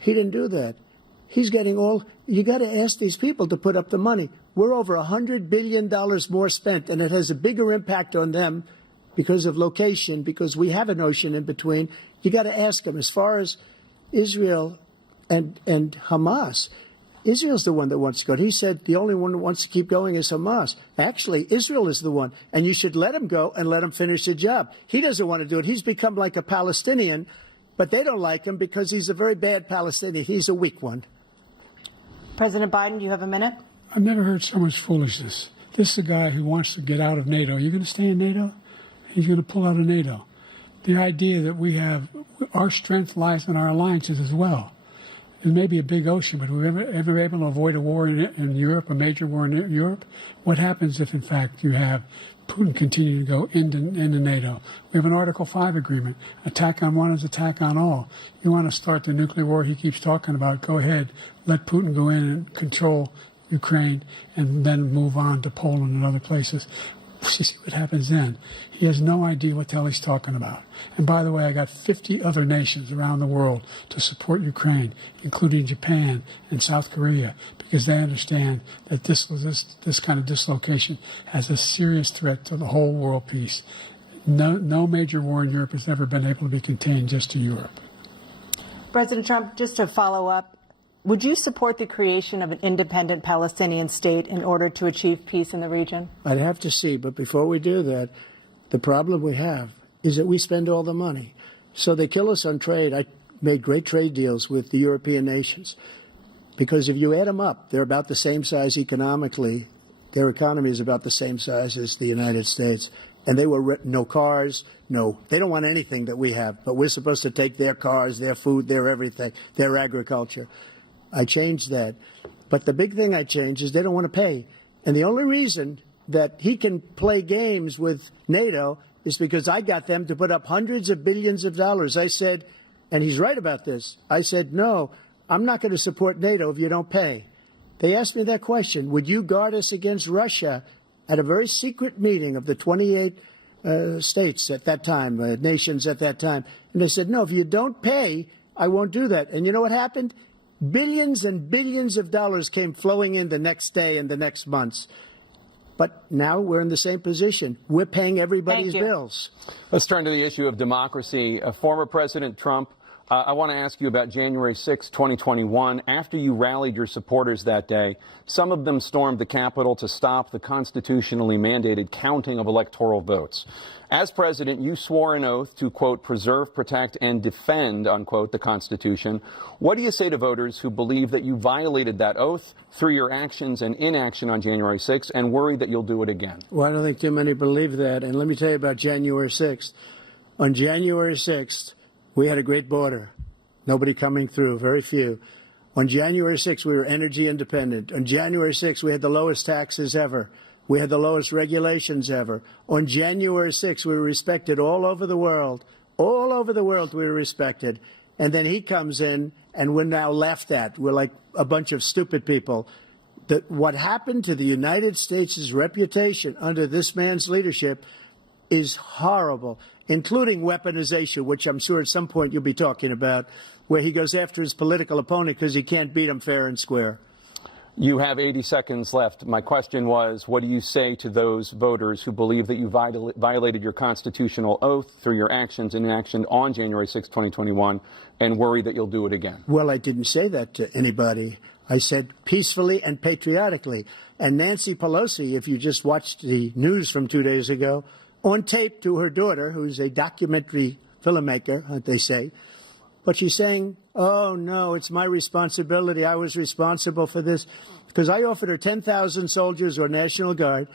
He didn't do that. He's getting all. You got to ask these people to put up the money. We're over $100 billion more spent, and it has a bigger impact on them because of location, because we have an ocean in between. You got to ask them. As far as Israel and Hamas, Israel's the one that wants to go. He said the only one who wants to keep going is Hamas. Actually, Israel is the one, and you should let him go and let him finish the job. He doesn't want to do it. He's become like a Palestinian, but they don't like him because he's a very bad Palestinian. He's a weak one. President Biden, you have a minute. I've never heard so much foolishness. This is a guy who wants to get out of NATO. You're going to stay in NATO? He's going to pull out of NATO. The idea that our strength lies in our alliances as well. It may be a big ocean, but we're ever able to avoid a war in Europe, a major war in Europe? What happens if, in fact, you have Putin continue to go into NATO? We have an Article 5 agreement. Attack on one is attack on all. You want to start the nuclear war he keeps talking about, go ahead. Let Putin go in and control Ukraine and then move on to Poland and other places. See what happens then. He has no idea what the hell he's talking about. And by the way, I got 50 other nations around the world to support Ukraine, including Japan and South Korea, because they understand that this kind of dislocation has a serious threat to the whole world peace. No major war in Europe has ever been able to be contained just to Europe. President Trump, just to follow up, would you support the creation of an independent Palestinian state in order to achieve peace in the region? I'd have to see, but before we do that, the problem we have is that we spend all the money. So they kill us on trade. I made great trade deals with the European nations because if you add them up, they're about the same size economically. Their economy is about the same size as the United States. And they were no cars, they don't want anything that we have, but we're supposed to take their cars, their food, their everything, their agriculture. I changed that. But the big thing I changed is they don't want to pay. And the only reason that he can play games with NATO is because I got them to put up hundreds of billions of dollars. I said, and he's right about this, I said, no, I'm not going to support NATO if you don't pay. They asked me that question, would you guard us against Russia at a very secret meeting of the 28 states at that time, nations at that time? And they said, no, if you don't pay, I won't do that. And you know what happened? Billions and billions of dollars came flowing in the next day and the next months. But now we're in the same position. We're paying everybody's bills. Let's turn to the issue of democracy. Former President Trump, I want to ask you about January 6, 2021. After you rallied your supporters that day, some of them stormed the Capitol to stop the constitutionally mandated counting of electoral votes. As president, you swore an oath to, quote, preserve, protect, and defend, unquote, the Constitution. What do you say to voters who believe that you violated that oath through your actions and inaction on January 6th and worry that you'll do it again? Well, I don't think too many believe that. And let me tell you about January 6th. On January 6th, we had a great border. Nobody coming through, very few. On January 6th, we were energy independent. On January 6th, we had the lowest taxes ever. We had the lowest regulations ever. On January 6th, we were respected all over the world. All over the world, we were respected. And then he comes in, and we're now laughed at. We're like a bunch of stupid people. That what happened to the United States' reputation under this man's leadership is horrible, including weaponization, which I'm sure at some point you'll be talking about, where he goes after his political opponent because he can't beat him fair and square. You have 80 seconds left. My question was, what do you say to those voters who believe that you violated your constitutional oath through your actions and inaction on January 6, 2021, and worry that you'll do it again? Well, I didn't say that to anybody. I said peacefully and patriotically. And Nancy Pelosi, if you just watched the news from 2 days ago, on tape to her daughter, who's a documentary filmmaker, they say, but she's saying, oh, no, it's my responsibility. I was responsible for this. Because I offered her 10,000 soldiers or National Guard,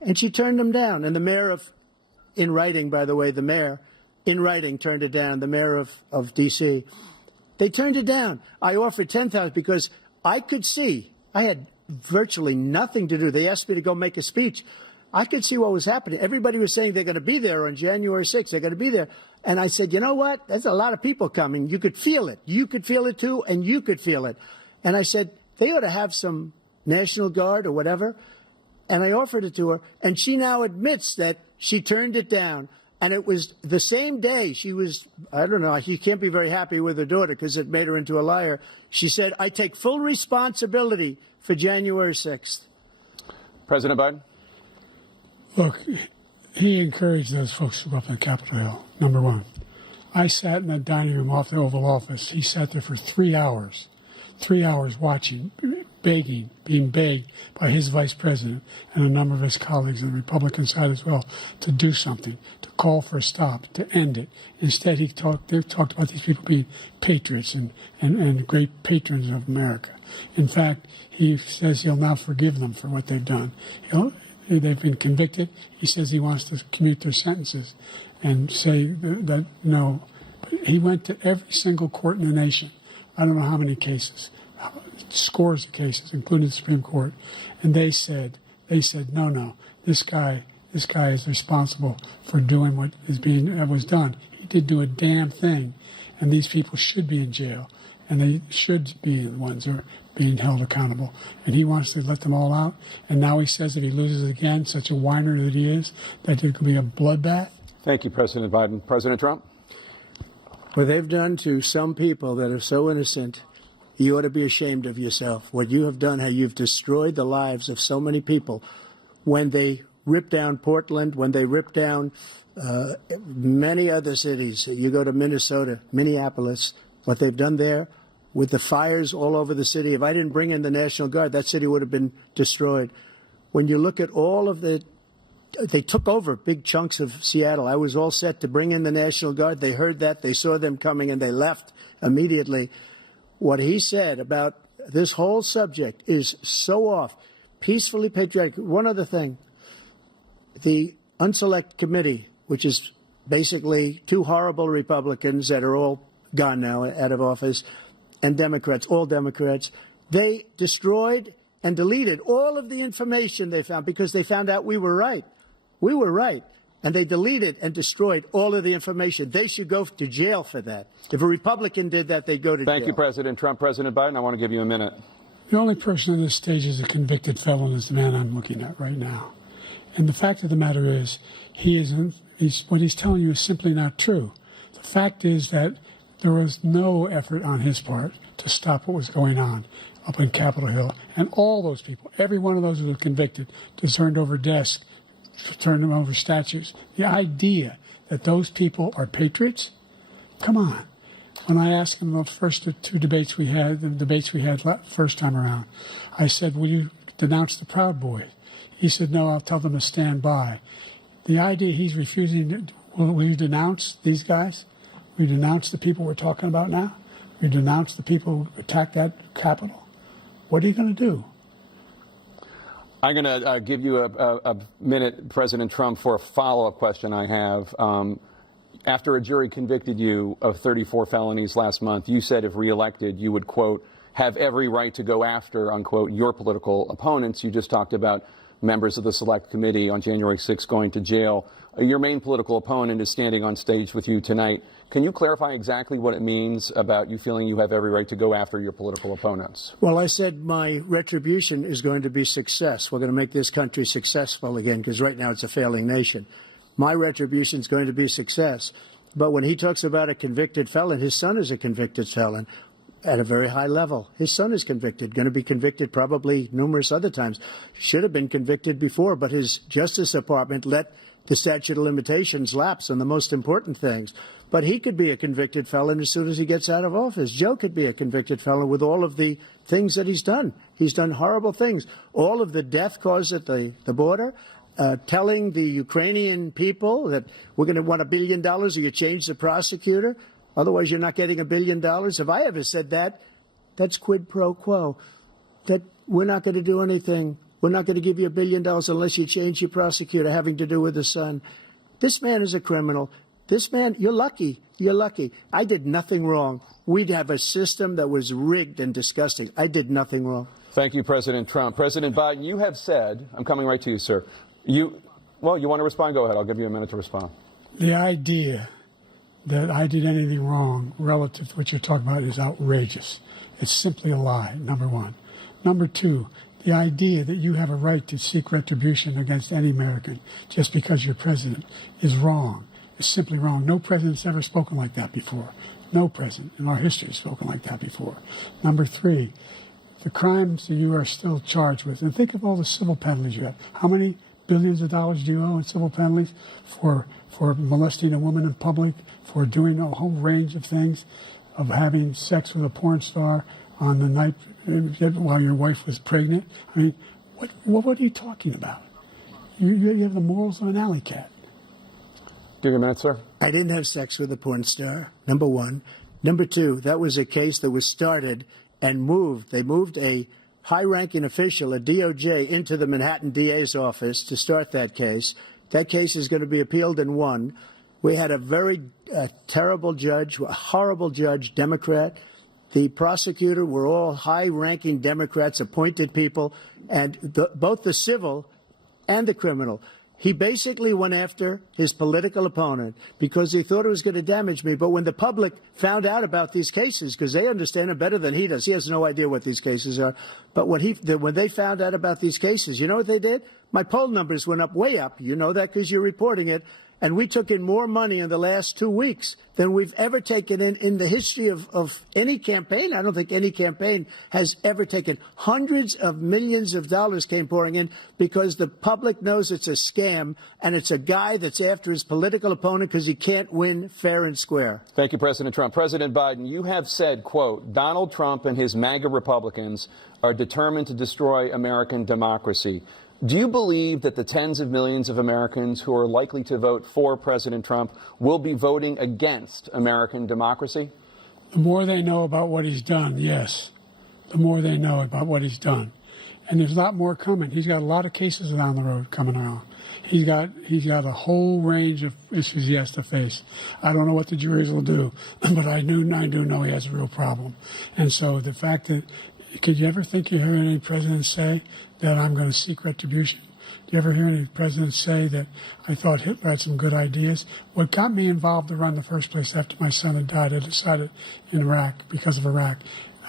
and she turned them down. And the mayor of, in writing, by the way, the mayor, in writing, turned it down, the mayor of D.C. They turned it down. I offered 10,000 because I could see, I had virtually nothing to do. They asked me to go make a speech. I could see what was happening. Everybody was saying they're going to be there on January 6th. They're going to be there. And I said, you know what? There's a lot of people coming. You could feel it. You could feel it, too, and you could feel it. And I said, they ought to have some National Guard or whatever. And I offered it to her. And she now admits that she turned it down. And it was the same day she was, I don't know, you can't be very happy with her daughter because it made her into a liar. She said, I take full responsibility for January 6th. President Biden? Look, he encouraged those folks to go up on Capitol Hill, number one. I sat in that dining room off the Oval Office. He sat there for 3 hours watching, begging, being begged by his vice president and a number of his colleagues on the Republican side as well to do something, to call for a stop, to end it. Instead, they talked about these people being patriots and great patrons of America. In fact, he says he'll now forgive them for what they've done. They've been convicted. He says he wants to commute their sentences and say that no. But he went to every single court in the nation. I don't know how many cases, scores of cases, including the Supreme Court. And they said, no, this guy is responsible for doing what was done. He did do a damn thing. And these people should be in jail. And they should be the ones who are being held accountable. And he wants to let them all out. And now he says if he loses again, such a whiner that he is, that it could be a bloodbath. Thank you, President Biden. President Trump? What they've done to some people that are so innocent, you ought to be ashamed of yourself. What you have done, how you've destroyed the lives of so many people. When they ripped down Portland, when they ripped down many other cities, you go to Minnesota, Minneapolis, what they've done there, with the fires all over the city. If I didn't bring in the National Guard, that city would have been destroyed. When you look at all of they took over big chunks of Seattle. I was all set to bring in the National Guard. They heard that. They saw them coming, and they left immediately. What he said about this whole subject is so off. Peacefully patriotic. One other thing. The Unselect Committee, which is basically two horrible Republicans that are all gone now, out of office, and Democrats, all Democrats, they destroyed and deleted all of the information they found because they found out we were right. We were right. And they deleted and destroyed all of the information. They should go to jail for that. If a Republican did that, they'd go to jail. Thank you, President Trump. President Biden, I want to give you a minute. The only person on this stage is a convicted felon is the man I'm looking at right now. And the fact of the matter is, what he's telling you is simply not true. The fact is that there was no effort on his part to stop what was going on up on Capitol Hill. And all those people, every one of those who were convicted, just turned over desks, turned them over statues. The idea that those people are patriots? Come on. When I asked him the first two debates we had, first time around, I said, will you denounce the Proud Boys? He said, no, I'll tell them to stand by. The idea he's refusing, will you denounce these guys? We denounce the people we're talking about now? We denounce the people who attacked that Capitol? What are you going to do? I'm going to give you a minute, President Trump, for a follow-up question I have. after a jury convicted you of 34 felonies last month, you said if reelected, you would, quote, have every right to go after, unquote, your political opponents. You just talked about members of the Select Committee on January 6th going to jail. Your main political opponent is standing on stage with you tonight. Can you clarify exactly what it means about you feeling you have every right to go after your political opponents? Well, I said my retribution is going to be success. We're going to make this country successful again, because right now it's a failing nation. My retribution is going to be success. But when he talks about a convicted felon, his son is a convicted felon at a very high level. His son is convicted, going to be convicted probably numerous other times. Should have been convicted before, but his Justice Department let the statute of limitations lapse on the most important things. But he could be a convicted felon as soon as he gets out of office. Joe could be a convicted felon with all of the things that he's done. He's done horrible things. All of the death caused at the border, telling the Ukrainian people that we're going to want $1 billion or you change the prosecutor. Otherwise, you're not getting $1 billion. If I ever said that, that's quid pro quo. That we're not going to do anything. We're not going to give you $1 billion unless you change your prosecutor having to do with the son. This man is a criminal. This man, you're lucky. You're lucky. I did nothing wrong. We'd have a system that was rigged and disgusting. I did nothing wrong. Thank you, President Trump. President Biden, you have said, I'm coming right to you, sir. You want to respond? Go ahead. I'll give you a minute to respond. The idea that I did anything wrong relative to what you're talking about is outrageous. It's simply a lie, number one. Number two, the idea that you have a right to seek retribution against any American just because you're president is wrong. It's simply wrong. No president's ever spoken like that before. No president in our history has spoken like that before. Number three, the crimes that you are still charged with, and think of all the civil penalties you have. How many billions of dollars do you owe in civil penalties for molesting a woman in public, for doing a whole range of things, of having sex with a porn star on the night while your wife was pregnant? I mean, what are you talking about? You have the morals of an alley cat. Do you have a minute, sir? I didn't have sex with a porn star, number one. Number two, that was a case that was started and moved. They moved a high-ranking official, a DOJ, into the Manhattan DA's office to start that case. That case is going to be appealed and won. We had a very terrible judge, a horrible judge, Democrat. The prosecutor were all high-ranking Democrats, appointed people, and both the civil and the criminal. He basically went after his political opponent because he thought it was going to damage me. But when the public found out about these cases, because they understand it better than he does, he has no idea what these cases are. But when they found out about these cases, you know what they did? My poll numbers went up, way up. You know that because you're reporting it. And we took in more money in the last 2 weeks than we've ever taken in the history of any campaign. I don't think any campaign has ever taken. Hundreds of millions of dollars came pouring in because the public knows it's a scam, and it's a guy that's after his political opponent because he can't win fair and square. Thank you, President Trump. President Biden, you have said, quote, Donald Trump and his MAGA Republicans are determined to destroy American democracy. Do you believe that the tens of millions of Americans who are likely to vote for President Trump will be voting against American democracy? The more they know about what he's done, yes. The more they know about what he's done. And there's a lot more coming. He's got a lot of cases down the road coming around. He's got a whole range of issues he has to face. I don't know what the juries will do, but I do know he has a real problem. And so the fact that, could you ever think you hear any president say that I'm going to seek retribution? Do you ever hear any president say that I thought Hitler had some good ideas? What got me involved to run in the first place after my son had died, I decided in Iraq, because of Iraq,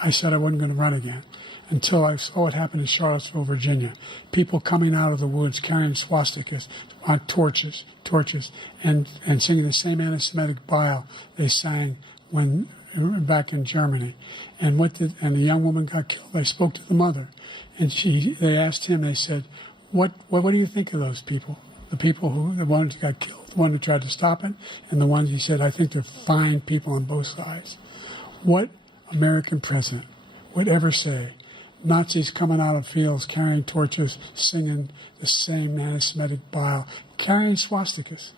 I said I wasn't going to run again until I saw what happened in Charlottesville, Virginia. People coming out of the woods carrying swastikas on torches, and singing the same anti-Semitic bile they sang when back in Germany. And the young woman got killed. They spoke to the mother, and they asked him. They said, "What do you think of those people? The ones who got killed, the one who tried to stop it, and the ones," he said, "I think they're fine people on both sides." What American president would ever say Nazis coming out of fields carrying torches, singing the same anti-Semitic bile, carrying swastikas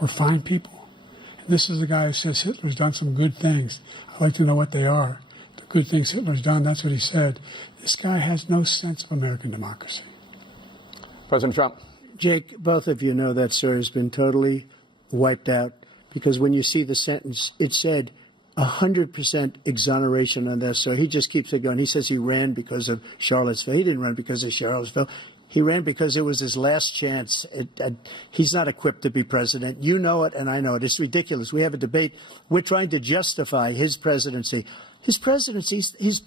were fine people? And this is the guy who says Hitler's done some good things. I'd like to know what they are. The good things Hitler's done, that's what he said. This guy has no sense of American democracy. President Trump. Jake, both of you know that, sir, has been totally wiped out. because when you see the sentence, it said 100% exoneration on this. So he just keeps it going. He says he ran because of Charlottesville. He didn't run because of Charlottesville. He ran because it was his last chance. He's not equipped to be president. You know it, and I know it. It's ridiculous. We have a debate. We're trying to justify his presidency. His presidency, he's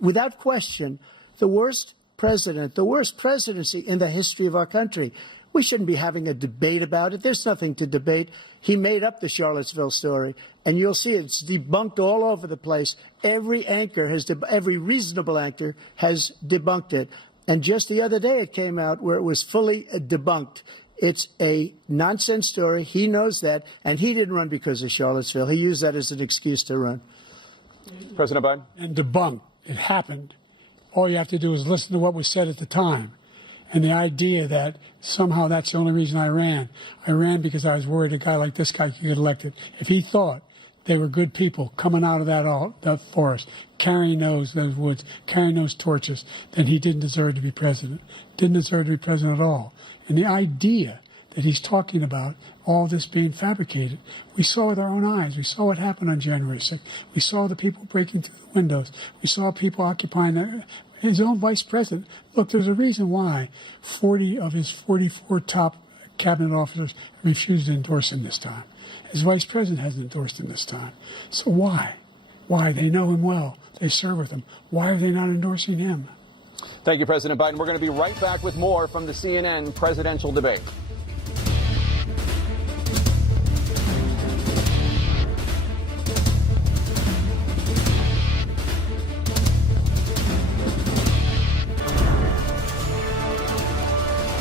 without question the worst president, the worst presidency in the history of our country. We shouldn't be having a debate about it. There's nothing to debate. He made up the Charlottesville story, and you'll see it's debunked all over the place. Every reasonable anchor has debunked it. And just the other day it came out where it was fully debunked. It's a nonsense story. He knows that, and he didn't run because of Charlottesville. He used that as an excuse to run. President Biden? And debunked. It happened. All you have to do is listen to what was said at the time. And the idea that somehow that's the only reason I ran because I was worried a guy like this guy could get elected. If he thought they were good people coming out of that forest, carrying those woods, carrying those torches, then he didn't deserve to be president. Didn't deserve to be president at all. And the idea that he's talking about all this being fabricated, we saw with our own eyes. We saw what happened on January 6th. We saw the people breaking through the windows. We saw people occupying his own vice president. Look, there's a reason why 40 of his 44 top cabinet officers refused to endorse him this time. His vice president hasn't endorsed him this time. So why? Why? They know him well. They serve with him. Why are they not endorsing him? Thank you, President Biden. We're going to be right back with more from the CNN presidential debate.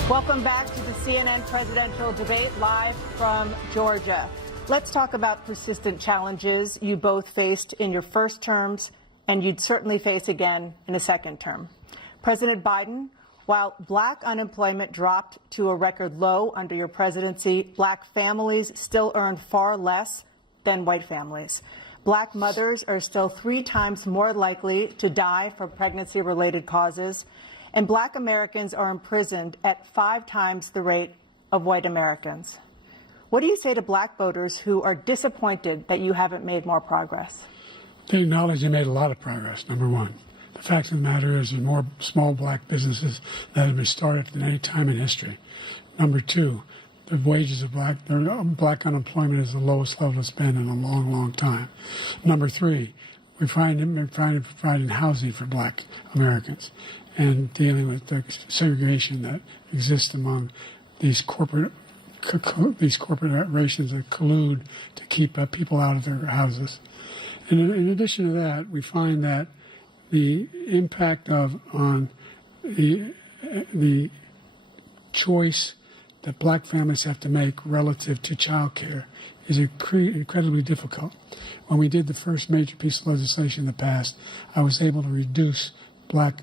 Welcome back to the CNN presidential debate live from Georgia. Let's talk about persistent challenges you both faced in your first terms and you'd certainly face again in a second term. President Biden, while black unemployment dropped to a record low under your presidency, black families still earn far less than white families. Black mothers are still 3 times more likely to die from pregnancy-related causes, and black Americans are imprisoned at 5 times the rate of white Americans. What do you say to black voters who are disappointed that you haven't made more progress? They acknowledge they made a lot of progress, number one. The fact of the matter is there are more small black businesses that have been started than any time in history. Number two, the wages of black unemployment is the lowest level it's been in a long, long time. Number three, we're trying to provide housing for black Americans and dealing with the segregation that exists among these corporations that collude to keep people out of their houses. And in addition to that, we find that the impact on the choice that black families have to make relative to child care is incredibly difficult. When we did the first major piece of legislation in the past, I was able to reduce black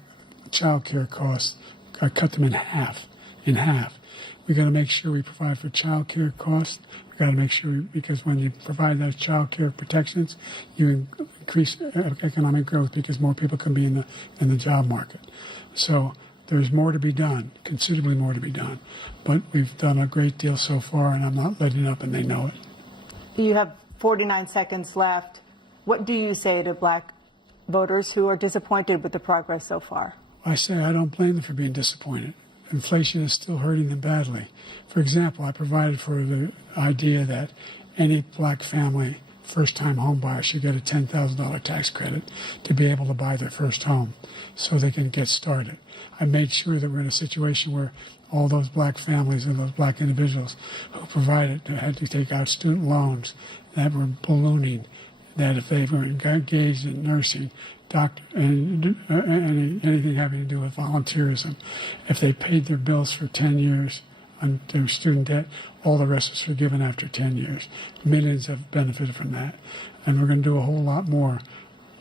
child care costs. I cut them in half. We got to make sure we provide for child care costs. We got to make sure, because when you provide those child care protections, you increase economic growth because more people can be in the job market. So there's more to be done, considerably more to be done. But we've done a great deal so far, and I'm not letting up, and they know it. You have 49 seconds left. What do you say to black voters who are disappointed with the progress so far? I say I don't blame them for being disappointed. Inflation is still hurting them badly. For example, I provided for the idea that any black family, first-time home buyer, should get a $10,000 tax credit to be able to buy their first home so they can get started. I made sure that we're in a situation where all those black families and those black individuals who provided had to take out student loans that were ballooning, that if they were engaged in nursing, doctor, and anything having to do with volunteerism, if they paid their bills for 10 years on their student debt, all the rest was forgiven after 10 years. Millions have benefited from that. And we're going to do a whole lot more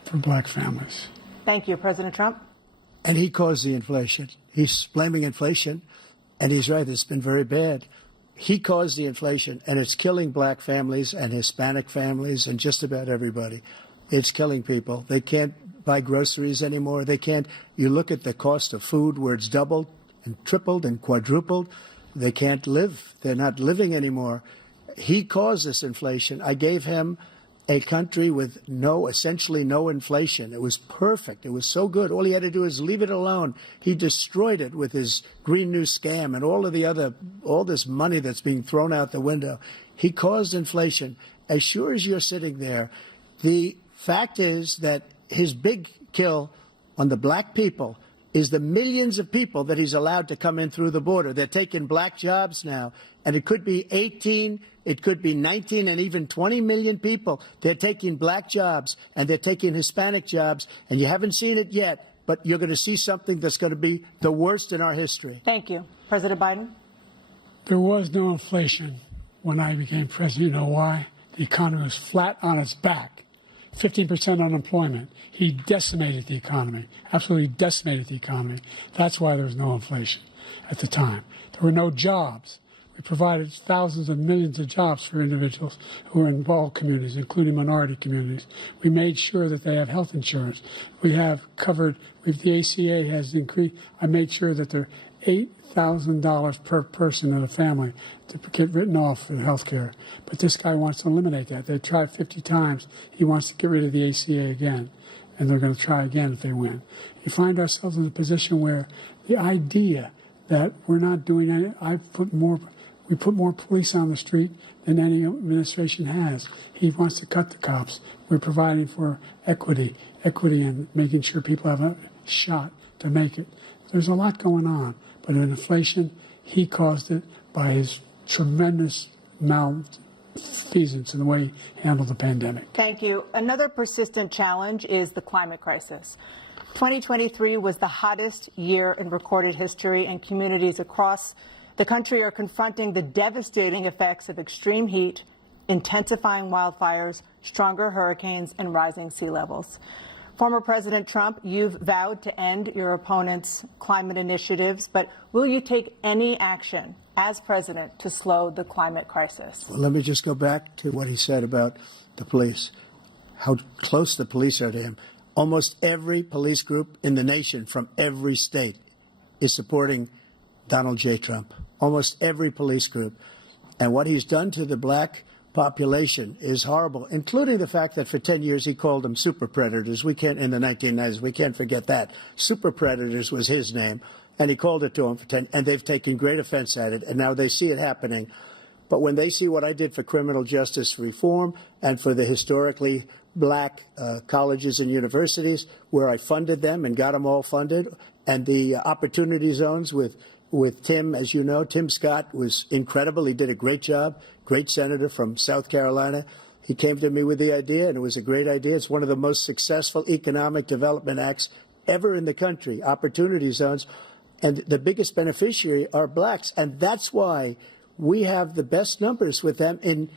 for black families. Thank you, President Trump. And he caused the inflation. He's blaming inflation, and he's right, it's been very bad. He caused the inflation, and it's killing black families and Hispanic families and just about everybody. It's killing people. They can't buy groceries anymore. They can't. You look at the cost of food where it's doubled and tripled and quadrupled. They can't live. They're not living anymore. he caused this inflation. I gave him a country with essentially no inflation. It was perfect. It was so good. All he had to do is leave it alone. He destroyed it with his Green New scam and all this money that's being thrown out the window. He caused inflation. As sure as you're sitting there, the fact is that his big kill on the black people is the millions of people that he's allowed to come in through the border. They're taking black jobs now, and it could be 18, it could be 19, and even 20 million people. They're taking black jobs, and they're taking Hispanic jobs, and you haven't seen it yet, but you're going to see something that's going to be the worst in our history. Thank you. President Biden? There was no inflation when I became president. You know why? The economy was flat on its back. 15% unemployment. He decimated the economy, absolutely decimated the economy. That's why there was no inflation at the time. There were no jobs. We provided thousands of millions of jobs for individuals who are in all communities, including minority communities. We made sure that they have health insurance. We have covered, the ACA has increased. I made sure that they're $8,000 per person in a family to get written off for health care. But this guy wants to eliminate that. They tried 50 times. He wants to get rid of the ACA again, and they're going to try again if they win. You find ourselves in a position where the idea that we're not doing any, we put more police on the street than any administration has. He wants to cut the cops. We're providing for equity and making sure people have a shot to make it. There's a lot going on, but in inflation, he caused it by his tremendous malfeasance in the way he handled the pandemic. Thank you. Another persistent challenge is the climate crisis. 2023 was the hottest year in recorded history, and communities across the country are confronting the devastating effects of extreme heat, intensifying wildfires, stronger hurricanes, and rising sea levels. Former President Trump, you've vowed to end your opponent's climate initiatives, but will you take any action as president to slow the climate crisis? Well, let me just go back to what he said about the police, how close the police are to him. Almost every police group in the nation from every state is supporting Donald J. Trump. Almost every police group. And what he's done to the black population is horrible, including the fact that for 10 years he called them super predators. In the 1990s, we can't forget that. Super predators was his name, and he called it to them for 10, and they've taken great offense at it, and now they see it happening. But when they see what I did for criminal justice reform and for the historically black colleges and universities, where I funded them and got them all funded, and the opportunity zones with Tim, as you know, Tim Scott was incredible. He did a great job, great senator from South Carolina. He came to me with the idea, and it was a great idea. It's one of the most successful economic development acts ever in the country, opportunity zones. And the biggest beneficiary are blacks. And that's why we have the best numbers with them in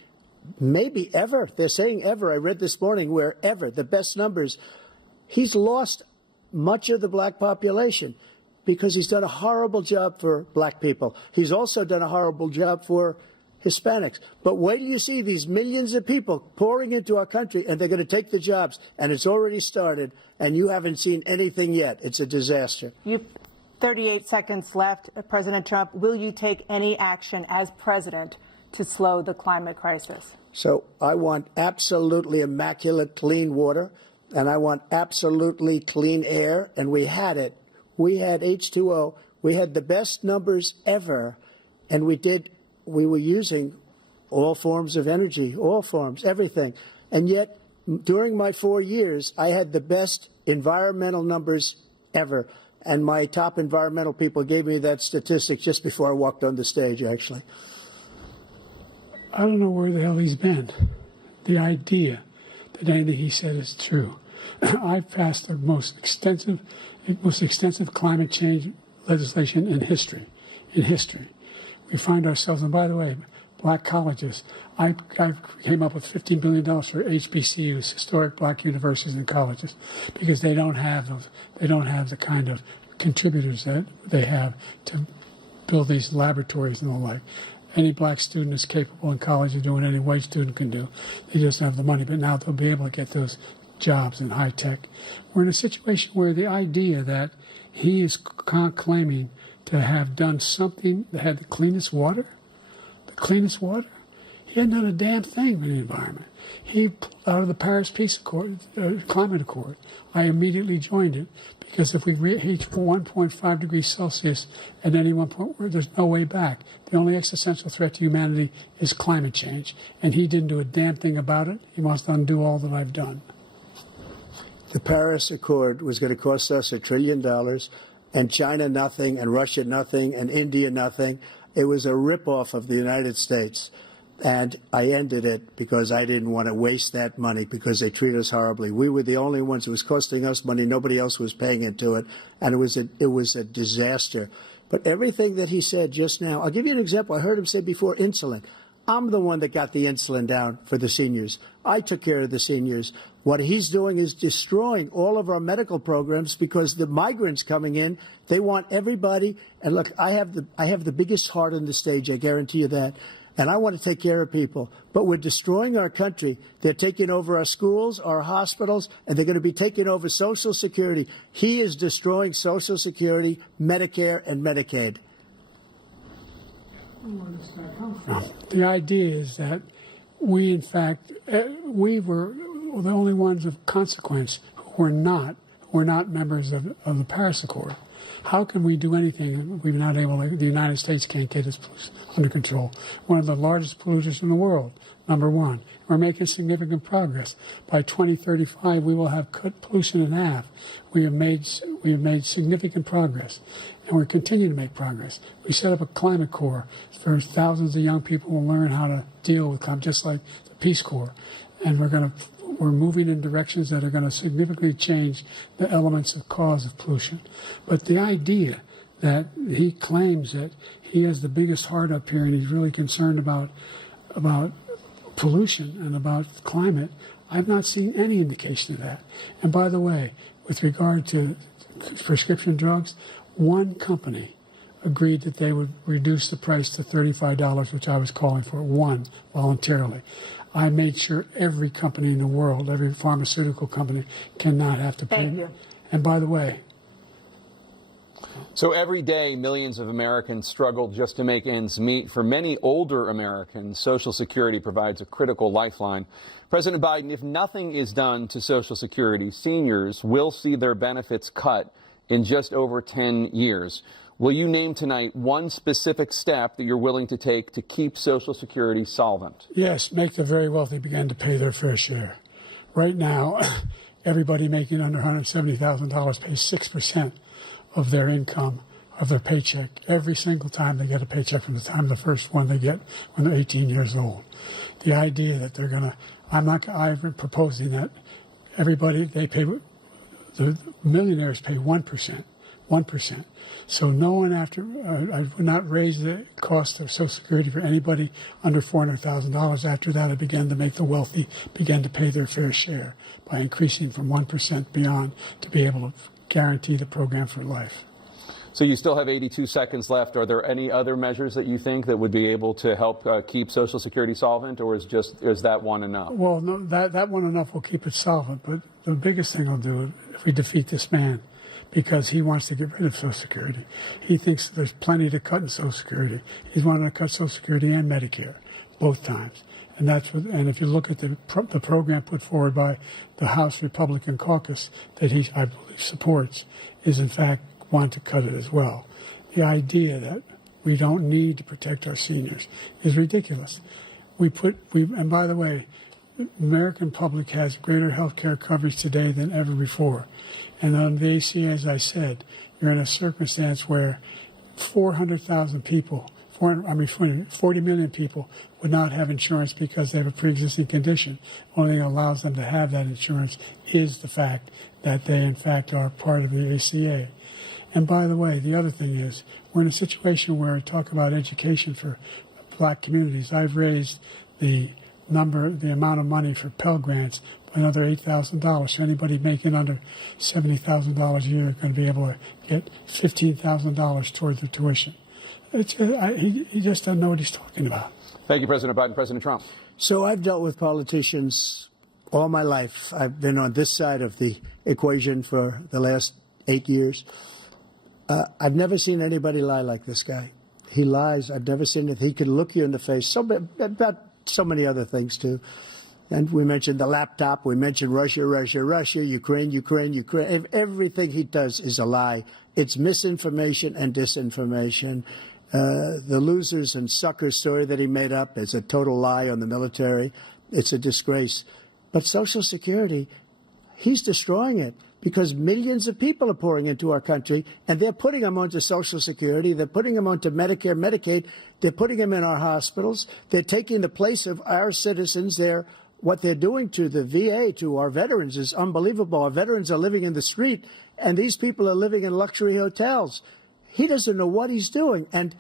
maybe ever. They're saying ever. I read this morning where ever, the best numbers. He's lost much of the black population because he's done a horrible job for black people. He's also done a horrible job for Hispanics. But wait till you see these millions of people pouring into our country, and they're going to take the jobs, and it's already started, and you haven't seen anything yet. It's a disaster. You've 38 seconds left. President Trump, will you take any action as president to slow the climate crisis? So I want absolutely immaculate clean water, and I want absolutely clean air, and we had it. We had H2O. We had the best numbers ever, and we were using all forms of energy, all forms, everything. And yet, during my 4 years, I had the best environmental numbers ever. And my top environmental people gave me that statistic just before I walked on the stage, actually. I don't know where the hell he's been. The idea that anything he said is true. I've passed the most extensive climate change legislation in history. We find ourselves, and by the way, black colleges. I came up with $15 billion for HBCUs, historic black universities and colleges, because they don't have those. They don't have the kind of contributors that they have to build these laboratories and the like. Any black student is capable in college of doing any white student can do. They just have the money, but now they'll be able to get those jobs in high tech. We're in a situation where the idea that he is claiming to have done something that had the cleanest water, He hadn't done a damn thing with the environment. He pulled out of the Paris Peace Accord, Climate Accord. I immediately joined it because if we reach 1.5 degrees Celsius at any one point, there's no way back. The only existential threat to humanity is climate change. And he didn't do a damn thing about it. He wants to undo all that I've done. The Paris Accord was going to cost us $1 trillion, and China nothing, and Russia nothing, and India nothing. It was a ripoff of the United States. And I ended it because I didn't want to waste that money because they treat us horribly. We were the only ones. It was costing us money. Nobody else was paying into it. And it was a disaster. But everything that he said just now, I'll give you an example. I heard him say before insulin. I'm the one that got the insulin down for the seniors. I took care of the seniors. What he's doing is destroying all of our medical programs because the migrants coming in, they want everybody. And look, I have the biggest heart on the stage. I guarantee you that. And I want to take care of people. But we're destroying our country. They're taking over our schools, our hospitals, and they're going to be taking over Social Security. He is destroying Social Security, Medicare, and Medicaid. The idea is that we, in fact, we were the only ones of consequence who were not members of the Paris Accord. How can we do anything if we're not able to, the United States can't get its under control? One of the largest polluters in the world, number one. We're making significant progress. By 2035, we will have cut pollution in half. We have made significant progress, and we're continuing to make progress. We set up a climate corps for thousands of young people who will learn how to deal with climate, just like the Peace Corps. And we're moving in directions that are going to significantly change the elements of cause of pollution. But the idea that he claims that he has the biggest heart up here and he's really concerned about pollution and about climate, I've not seen any indication of that. And by the way, with regard to prescription drugs, one company agreed that they would reduce the price to $35, which I was calling for, one, voluntarily. I made sure every company in the world, every pharmaceutical company, cannot have to pay. Thank you. And by the way, so every day, millions of Americans struggle just to make ends meet. For many older Americans, Social Security provides a critical lifeline. President Biden, if nothing is done to Social Security, seniors will see their benefits cut in just over 10 years. Will you name tonight one specific step that you're willing to take to keep Social Security solvent? yes, make the very wealthy begin to pay their fair share. Right now, everybody making under $170,000 pays 6% of their income, of their paycheck, every single time they get a paycheck from the time the first one they get when they're 18 years old. The idea that they're going to, I've been proposing that everybody, the millionaires pay 1%. 1%. So no one I would not raise the cost of Social Security for anybody under $400,000. After that, I began to make the wealthy begin to pay their fair share by increasing from 1% beyond to be able to guarantee the program for life. So you still have 82 seconds left. Are there any other measures that you think that would be able to help keep Social Security solvent, or is that one enough? Well, no, that one enough will keep it solvent. But the biggest thing I'll do if we defeat this man, because he wants to get rid of Social Security. He thinks there's plenty to cut in Social Security. He's wanting to cut Social Security and Medicare, both times. And and if you look at the program put forward by the House Republican caucus that I believe supports, is in fact want to cut it as well. The idea that we don't need to protect our seniors is ridiculous. And by the way, the American public has greater health care coverage today than ever before. And on the ACA, as I said, you're in a circumstance where 400,000 people, 40 million people would not have insurance because they have a pre-existing condition. The only thing that allows them to have that insurance is the fact that they, in fact, are part of the ACA. And by the way, the other thing is, we're in a situation where I talk about education for black communities. I've raised the amount of money for Pell Grants by another $8,000. So anybody making under $70,000 a year is going to be able to get $15,000 toward their tuition. He just doesn't know what he's talking about. Thank you, President Biden. President Trump. So I've dealt with politicians all my life. I've been on this side of the equation for the last 8 years. I've never seen anybody lie like this guy. He lies. I've never seen it. He can look you in the face. So about so many other things, too. And we mentioned the laptop. We mentioned Russia, Ukraine. Everything he does is a lie. It's misinformation and disinformation. The losers and suckers story that he made up is a total lie on the military. It's a disgrace. But Social Security, he's destroying it because millions of people are pouring into our country, and they're putting them onto Social Security. They're putting them onto Medicare, Medicaid. They're putting them in our hospitals. They're taking the place of our citizens. What they're doing to the VA, to our veterans, is unbelievable. Our veterans are living in the street, and these people are living in luxury hotels. He doesn't know what he's doing, and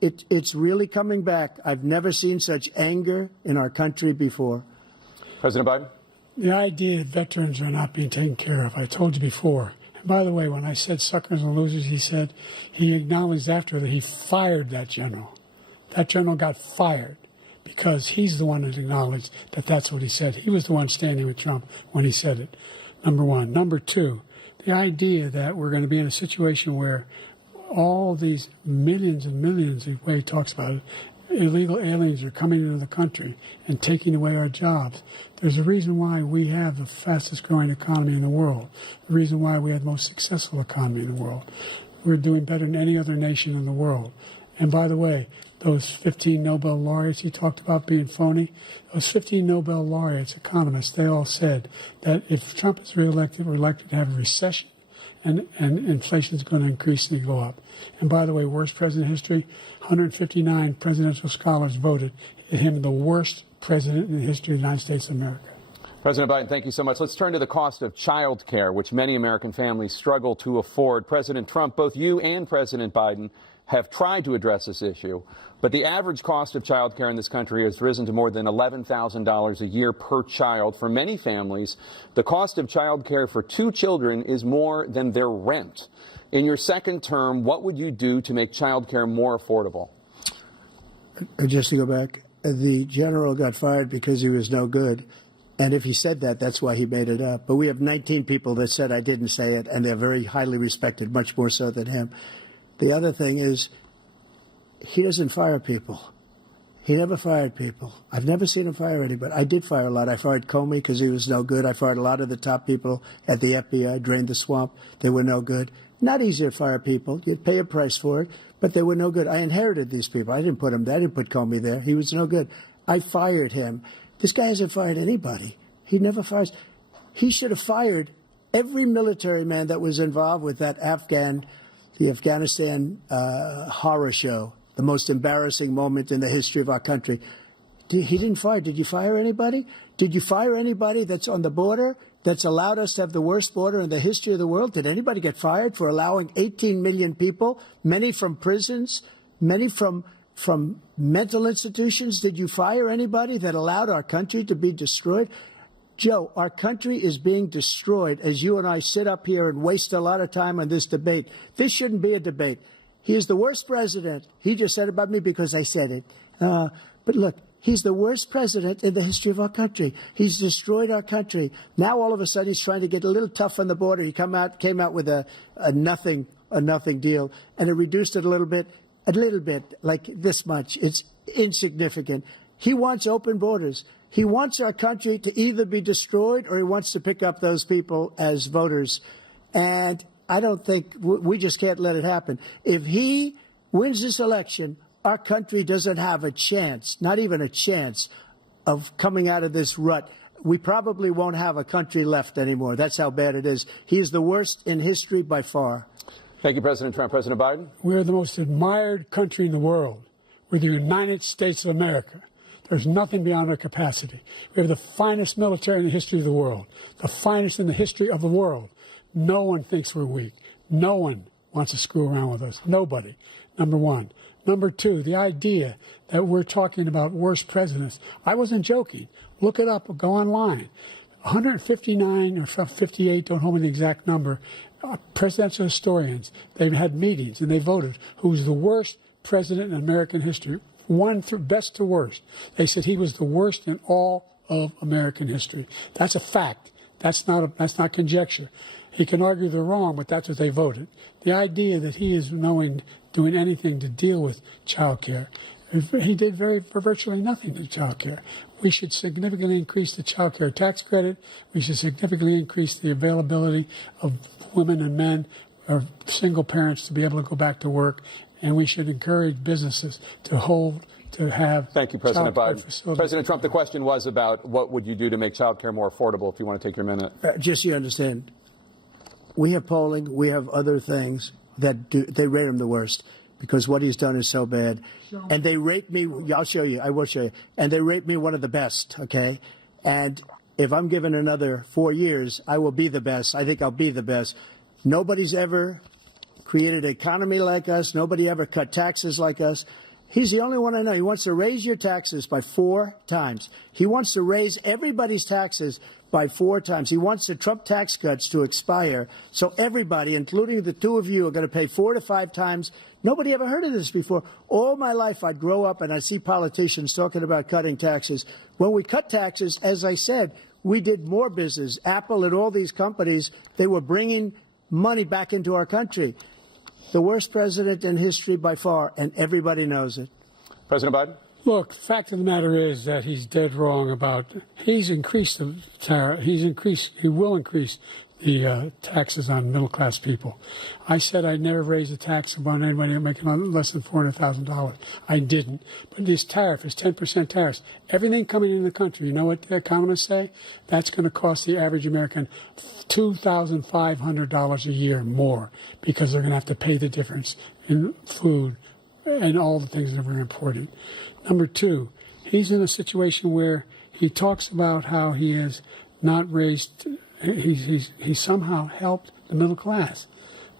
it's really coming back. I've never seen such anger in our country before. President Biden? The idea that veterans are not being taken care of, I told you before. And by the way, when I said suckers and losers, he acknowledged after that he fired that general. That general got fired because he's the one that acknowledged that that's what he said. He was the one standing with Trump when he said it, number one. Number two, the idea that we're going to be in a situation where all these millions and millions, the way he talks about it, illegal aliens are coming into the country and taking away our jobs. There's a reason why we have the fastest growing economy in the world, the reason why we have the most successful economy in the world. We're doing better than any other nation in the world. And by the way, those 15 Nobel laureates he talked about being phony, those 15 Nobel laureates, economists, they all said that if Trump is reelected, we're likely to have a recession and inflation is going to increasingly go up. And by the way, worst president in history, 159 presidential scholars voted him the worst president in the history of the United States of America. President Biden, thank you so much. Let's turn to the cost of child care, which many American families struggle to afford. President Trump, both you and President Biden have tried to address this issue, but the average cost of child care in this country has risen to more than $11,000 a year per child. For many families, the cost of child care for 2 children is more than their rent. In your second term, what would you do to make child care more affordable? Just to go back, the general got fired because he was no good. And if he said that, that's why he made it up. But we have 19 people that said I didn't say it, and they're very highly respected, much more so than him. The other thing is, he doesn't fire people. He never fired people. I've never seen him fire anybody. I did fire a lot. I fired Comey because he was no good. I fired a lot of the top people at the FBI, drained the swamp. They were no good. Not easy to fire people. You'd pay a price for it, but they were no good. I inherited these people. I didn't put him there. I didn't put Comey there. He was no good. I fired him. This guy hasn't fired anybody. He never fires. He should have fired every military man that was involved with that the Afghanistan horror show, the most embarrassing moment in the history of our country. He didn't fire. Did you fire anybody? Did you fire anybody that's on the border, that's allowed us to have the worst border in the history of the world? Did anybody get fired for allowing 18 million people, many from prisons, many from mental institutions? Did you fire anybody that allowed our country to be destroyed? Joe, our country is being destroyed as you and I sit up here and waste a lot of time on this debate. This shouldn't be a debate. He is the worst president. He just said about me because I said it. But look, he's the worst president in the history of our country. He's destroyed our country. Now all of a sudden he's trying to get a little tough on the border. He came out with a nothing deal, and it reduced it a little bit, like this much. It's insignificant. He wants open borders. He wants our country to either be destroyed or he wants to pick up those people as voters. And I don't think we just can't let it happen. If he wins this election, our country doesn't have a chance, not even a chance, of coming out of this rut. We probably won't have a country left anymore. That's how bad it is. He is the worst in history by far. Thank you, President Trump. President Biden? We're the most admired country in the world. We're the United States of America. There's nothing beyond our capacity. We have the finest military in the history of the world, the finest in the history of the world. No one thinks we're weak. No one wants to screw around with us. Nobody, number one. Number two, the idea that we're talking about worst presidents. I wasn't joking. Look it up or go online. 159 or 58, don't hold me the exact number, presidential historians, they've had meetings and they voted who's the worst president in American history. One through best to worst. They said he was the worst in all of American history. That's a fact. That's not conjecture. He can argue they're wrong, but that's what they voted. The idea that he is doing anything to deal with child care He did for virtually nothing to child care. We should significantly increase the child care tax credit. We should significantly increase the availability of women and men or single parents to be able to go back to work. And we should encourage businesses to have. Thank you, President Biden. Facilities. President Trump, the question was about what would you do to make child care more affordable, if you want to take your minute. Just so you understand, we have polling, we have other things that they rate him the worst because what he's done is so bad. And they rate me, I'll show you, I will show you, and they rate me one of the best, okay? And if I'm given another 4 years, I will be the best. I think I'll be the best. Nobody's ever created an economy like us. Nobody ever cut taxes like us. He's the only one I know. He wants to raise your taxes by 4 times. He wants to raise everybody's taxes by 4 times. He wants the Trump tax cuts to expire. So everybody, including the two of you, are going to pay 4 to 5 times. Nobody ever heard of this before. All my life, I'd grow up and I'd see politicians talking about cutting taxes. When we cut taxes, as I said, we did more business. Apple and all these companies, they were bringing money back into our country. The worst president in history by far, and everybody knows it. President Biden? Look, the fact of the matter is that he's dead wrong about, he's increased the tariff, he will increase the taxes on middle-class people. I said I'd never raise a tax on anybody making less than $400,000. I didn't. But this tariff is 10% tariffs. Everything coming in the country, you know what the economists say? That's going to cost the average American $2,500 a year more because they're going to have to pay the difference in food and all the things that are very important. Number two, he's in a situation where he talks about how he has not raised, he somehow helped the middle class.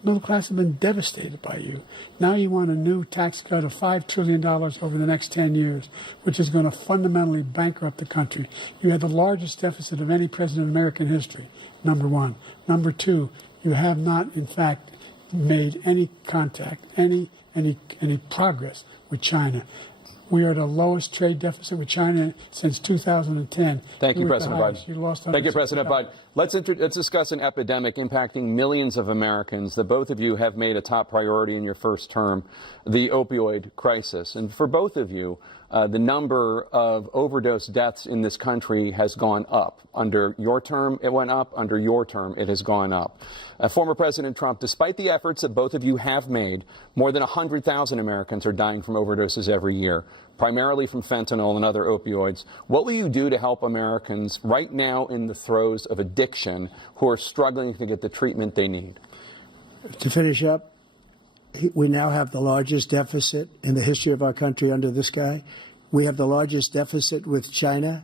Middle class have been devastated by you. Now you want a new tax cut of $5 trillion over the next 10 years, which is going to fundamentally bankrupt the country. You had the largest deficit of any president in American history, number one. Number two, you have not, in fact, made any contact, any progress with China. We are the lowest trade deficit with China since 2010. Thank you, President Biden. You lost Thank you, President Biden. Let's discuss an epidemic impacting millions of Americans that both of you have made a top priority in your first term, the opioid crisis. And for both of you, the number of overdose deaths in this country has gone up. Under your term, it went up. Under your term, it has gone up. Former President Trump, despite the efforts that both of you have made, more than 100,000 Americans are dying from overdoses every year, primarily from fentanyl and other opioids. What will you do to help Americans right now in the throes of addiction who are struggling to get the treatment they need? To finish up, we now have the largest deficit in the history of our country under this guy. We have the largest deficit with China.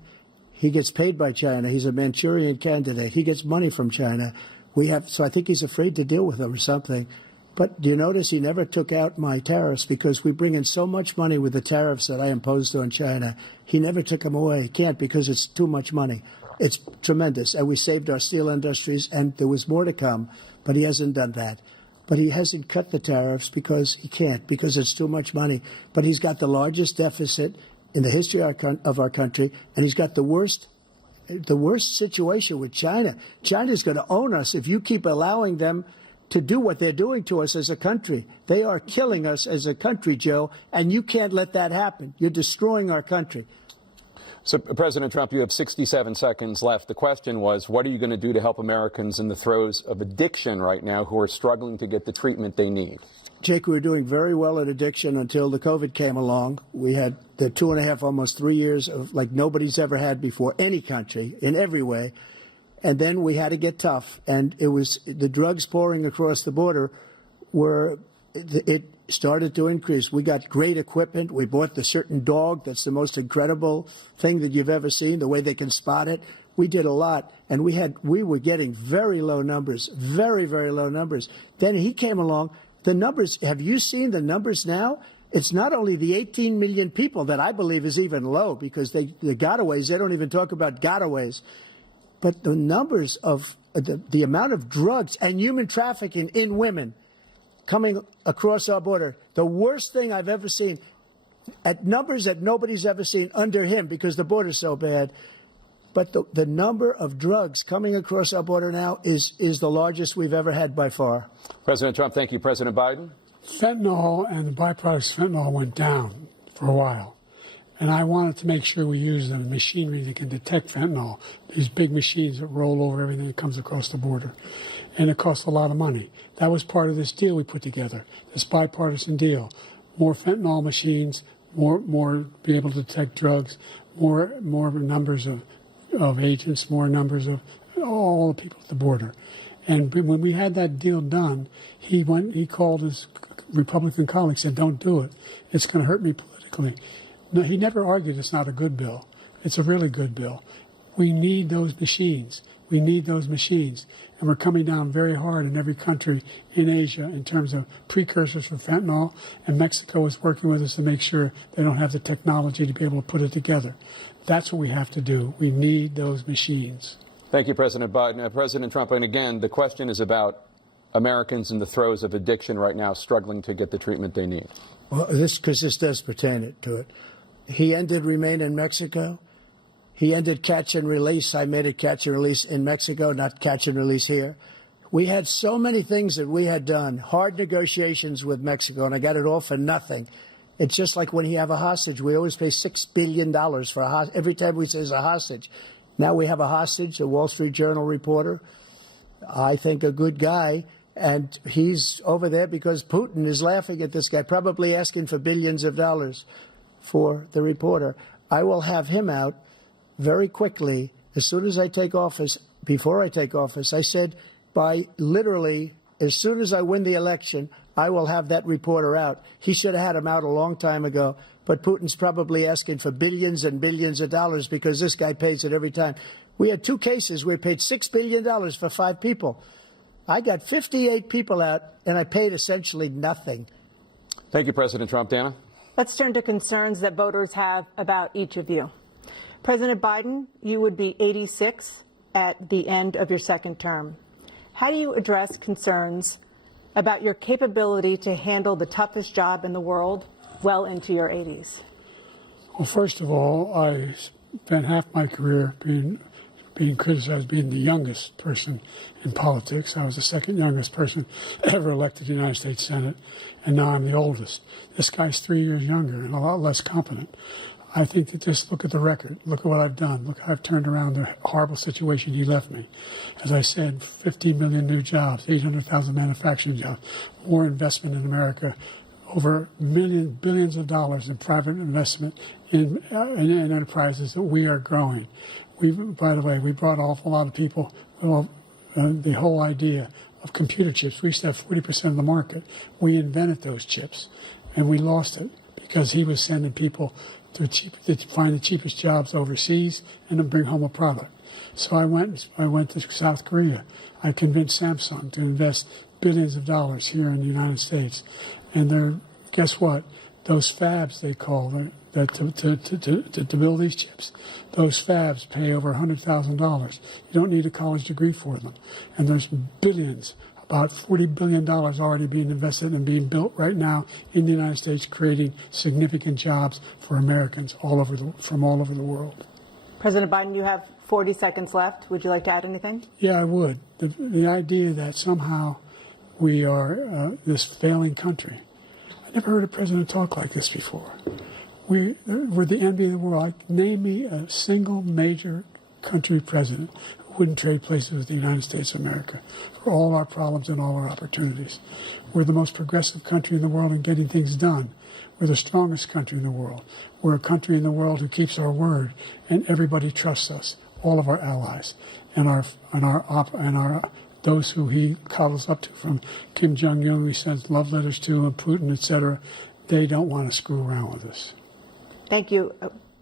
He gets paid by China. He's a Manchurian candidate. He gets money from China. So I think he's afraid to deal with them or something. But do you notice he never took out my tariffs because we bring in so much money with the tariffs that I imposed on China. He never took them away. He can't because it's too much money. It's tremendous. And we saved our steel industries, and there was more to come, but he hasn't done that. But he hasn't cut the tariffs because he can't, because it's too much money. But he's got the largest deficit in the history of our country, and he's got the worst situation with China. China's going to own us if you keep allowing them to do what they're doing to us as a country. They are killing us as a country, Joe, and you can't let that happen. You're destroying our country. So, President Trump, you have 67 seconds left. The question was, what are you going to do to help Americans in the throes of addiction right now who are struggling to get the treatment they need? Jake, we were doing very well at addiction until the COVID came along. We had the 2.5, almost 3 years of like nobody's ever had before, any country, in every way. And then we had to get tough. And it was the drugs pouring across the border it started to increase. We got great equipment. We bought the certain dog that's the most incredible thing that you've ever seen, the way they can spot it. We did a lot, and we were getting very low numbers, very, very low numbers. Then he came along. The numbers, have you seen the numbers now? It's not only the 18 million people that I believe is even low because the gotaways, they don't even talk about gotaways. But the numbers of the amount of drugs and human trafficking in women coming across our border, the worst thing I've ever seen, at numbers that nobody's ever seen under him because the border's so bad. But the number of drugs coming across our border now is the largest we've ever had by far. President Trump, thank you. President Biden? Fentanyl and the byproducts of fentanyl went down for a while. And I wanted to make sure we use the machinery that can detect fentanyl, these big machines that roll over everything that comes across the border. And it costs a lot of money. That was part of this deal we put together, this bipartisan deal. More fentanyl machines, more be able to detect drugs, more numbers of agents, more numbers of all the people at the border. And when we had that deal done, he called his Republican colleagues and said, "Don't do it. It's going to hurt me politically." No, he never argued it's not a good bill. It's a really good bill. We need those machines. We need those machines. And we're coming down very hard in every country in Asia in terms of precursors for fentanyl. And Mexico is working with us to make sure they don't have the technology to be able to put it together. That's what we have to do. We need those machines. Thank you, President Biden. President Trump, and again, the question is about Americans in the throes of addiction right now struggling to get the treatment they need. Well, this does pertain to it. He ended Remain in Mexico. He ended catch and release. I made it catch and release in Mexico, not catch and release here. We had so many things that we had done, hard negotiations with Mexico, and I got it all for nothing. It's just like when you have a hostage. We always pay $6 billion for a hostage. Every time we say it's a hostage. Now we have a hostage, a Wall Street Journal reporter, I think a good guy, and he's over there because Putin is laughing at this guy, probably asking for billions of dollars for the reporter. I will have him out very quickly as soon as I take office. Before I take office, I said by literally as soon as I win the election, I will have that reporter out. He should have had him out a long time ago, but Putin's probably asking for billions and billions of dollars because this guy pays it every time. We had 2 cases where we paid $6 billion for 5 people. I got 58 people out, and I paid essentially nothing. Thank you, President Trump. Dana? Let's turn to concerns that voters have about each of you. President Biden, you would be 86 at the end of your second term. How do you address concerns about your capability to handle the toughest job in the world well into your 80s? Well, first of all, I spent half my career being criticized being the youngest person in politics. I was the second youngest person ever elected to the United States Senate, and now I'm the oldest. This guy's 3 years younger and a lot less competent. I think that just look at the record. Look at what I've done. Look how I've turned around the horrible situation he left me. As I said, 15 million new jobs, 800,000 manufacturing jobs, more investment in America, over billions of dollars in private investment in enterprises that we are growing. By the way, we brought an awful lot of people. The whole idea of computer chips. We used to have 40% of the market. We invented those chips, and we lost it because he was sending people to find the cheapest jobs overseas and to bring home a product. So I went to South Korea. I convinced Samsung to invest billions of dollars here in the United States. And guess what? Those fabs, they call to build these chips, those fabs pay over $100,000. You don't need a college degree for them. And there's billions, about $40 billion already being invested and being built right now in the United States, creating significant jobs for Americans from all over the world. President Biden, you have 40 seconds left. Would you like to add anything? Yeah, I would. The idea that somehow we are this failing country. I never heard a president talk like this before. We're the envy of the world. Name me a single major country president who wouldn't trade places with the United States of America for all our problems and all our opportunities. We're the most progressive country in the world in getting things done. We're the strongest country in the world. We're a country in the world who keeps our word, and everybody trusts us, all of our allies, and those who he coddles up to, from Kim Jong-un, we sent love letters to, and Putin, etc. They don't want to screw around with us. Thank you.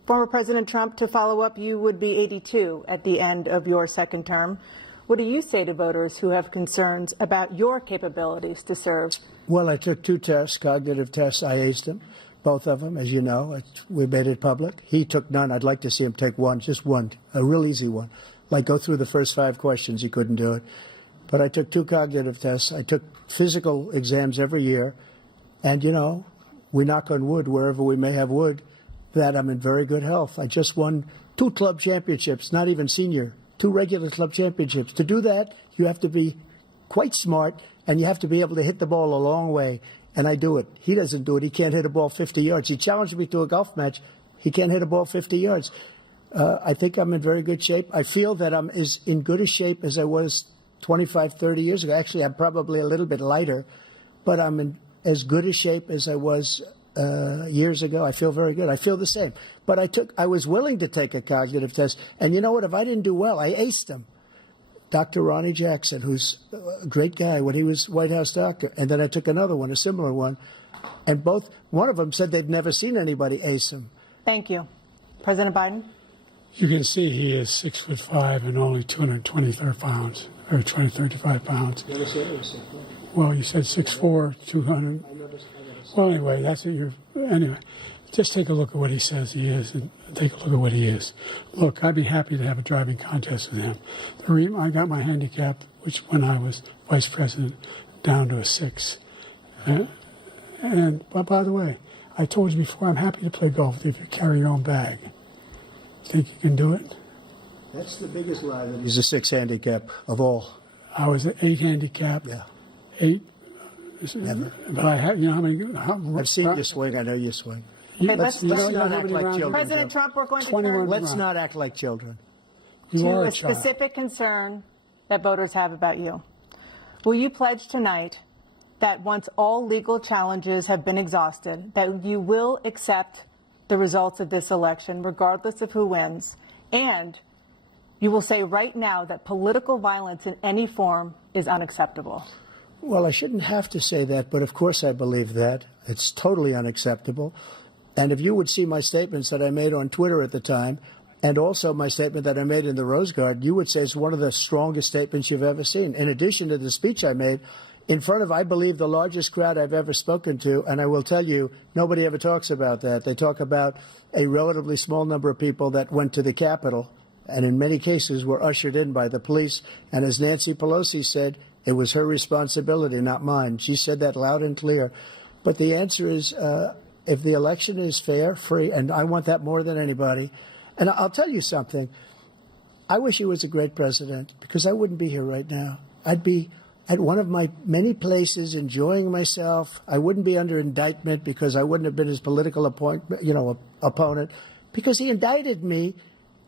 Former President Trump, to follow up, you would be 82 at the end of your second term. What do you say to voters who have concerns about your capabilities to serve? Well, I took 2 tests, cognitive tests. I aced them, both of them, as you know. We made it public. He took none. I'd like to see him take one, just one, a real easy one. Like go through the first 5 questions. He couldn't do it. But I took 2 cognitive tests. I took physical exams every year. And, you know, we knock on wood wherever we may have wood, that I'm in very good health. I just won 2 club championships, not even senior, 2 regular club championships. To do that, you have to be quite smart, and you have to be able to hit the ball a long way. and I do it. He doesn't do it. He can't hit a ball 50 yards. He challenged me to a golf match. He can't hit a ball 50 yards. I think I'm in very good shape. I feel that I'm as in good a shape as I was 25, 30 years ago. Actually, I'm probably a little bit lighter, but I'm in as good a shape as I was years ago. I feel very good. I feel the same. But I was willing to take a cognitive test. And you know what? If I didn't do well, I aced him. Dr. Ronnie Jackson, who's a great guy when he was White House doctor. And then I took another one, a similar one. And one of them said they'd never seen anybody ace him. Thank you. President Biden? You can see he is 6'5" and only 223 pounds, or 235 pounds. Never said it was 6'4". Well, you said 6'4", 200. Well, anyway, that's what you're. Anyway, just take a look at what he says he is, and take a look at what he is. Look, I'd be happy to have a driving contest with him. I got my handicap, which when I was vice president, down to a 6. But by the way, I told you before, I'm happy to play golf if you carry your own bag. Think you can do it? That's the biggest lie, that he's a 6 handicap of all. I was an 8 handicap. Yeah. 8. Never. But I had, you know how many? I've seen you swing. I know you swing. Let's not act like children. President Trump, we're going to 21 turn Let's not act like children. You to are a a child. specific concern that voters have about you. Will you pledge tonight that once all legal challenges have been exhausted, that you will accept the results of this election, regardless of who wins, and you will say right now that political violence in any form is unacceptable? Well, I shouldn't have to say that, but of course I believe that. It's totally unacceptable. And if you would see my statements that I made on Twitter at the time, and also my statement that I made in the Rose Garden, you would say it's one of the strongest statements you've ever seen. In addition to the speech I made in front of, I believe, the largest crowd I've ever spoken to, and I will tell you, nobody ever talks about that. They talk about a relatively small number of people that went to the Capitol, and in many cases were ushered in by the police. And as Nancy Pelosi said, it was her responsibility, not mine. She said that loud and clear. But the answer is, if the election is fair, free, and I want that more than anybody. And I'll tell you something. I wish he was a great president, because I wouldn't be here right now. I'd be at one of my many places enjoying myself. I wouldn't be under indictment because I wouldn't have been his political opponent, because he indicted me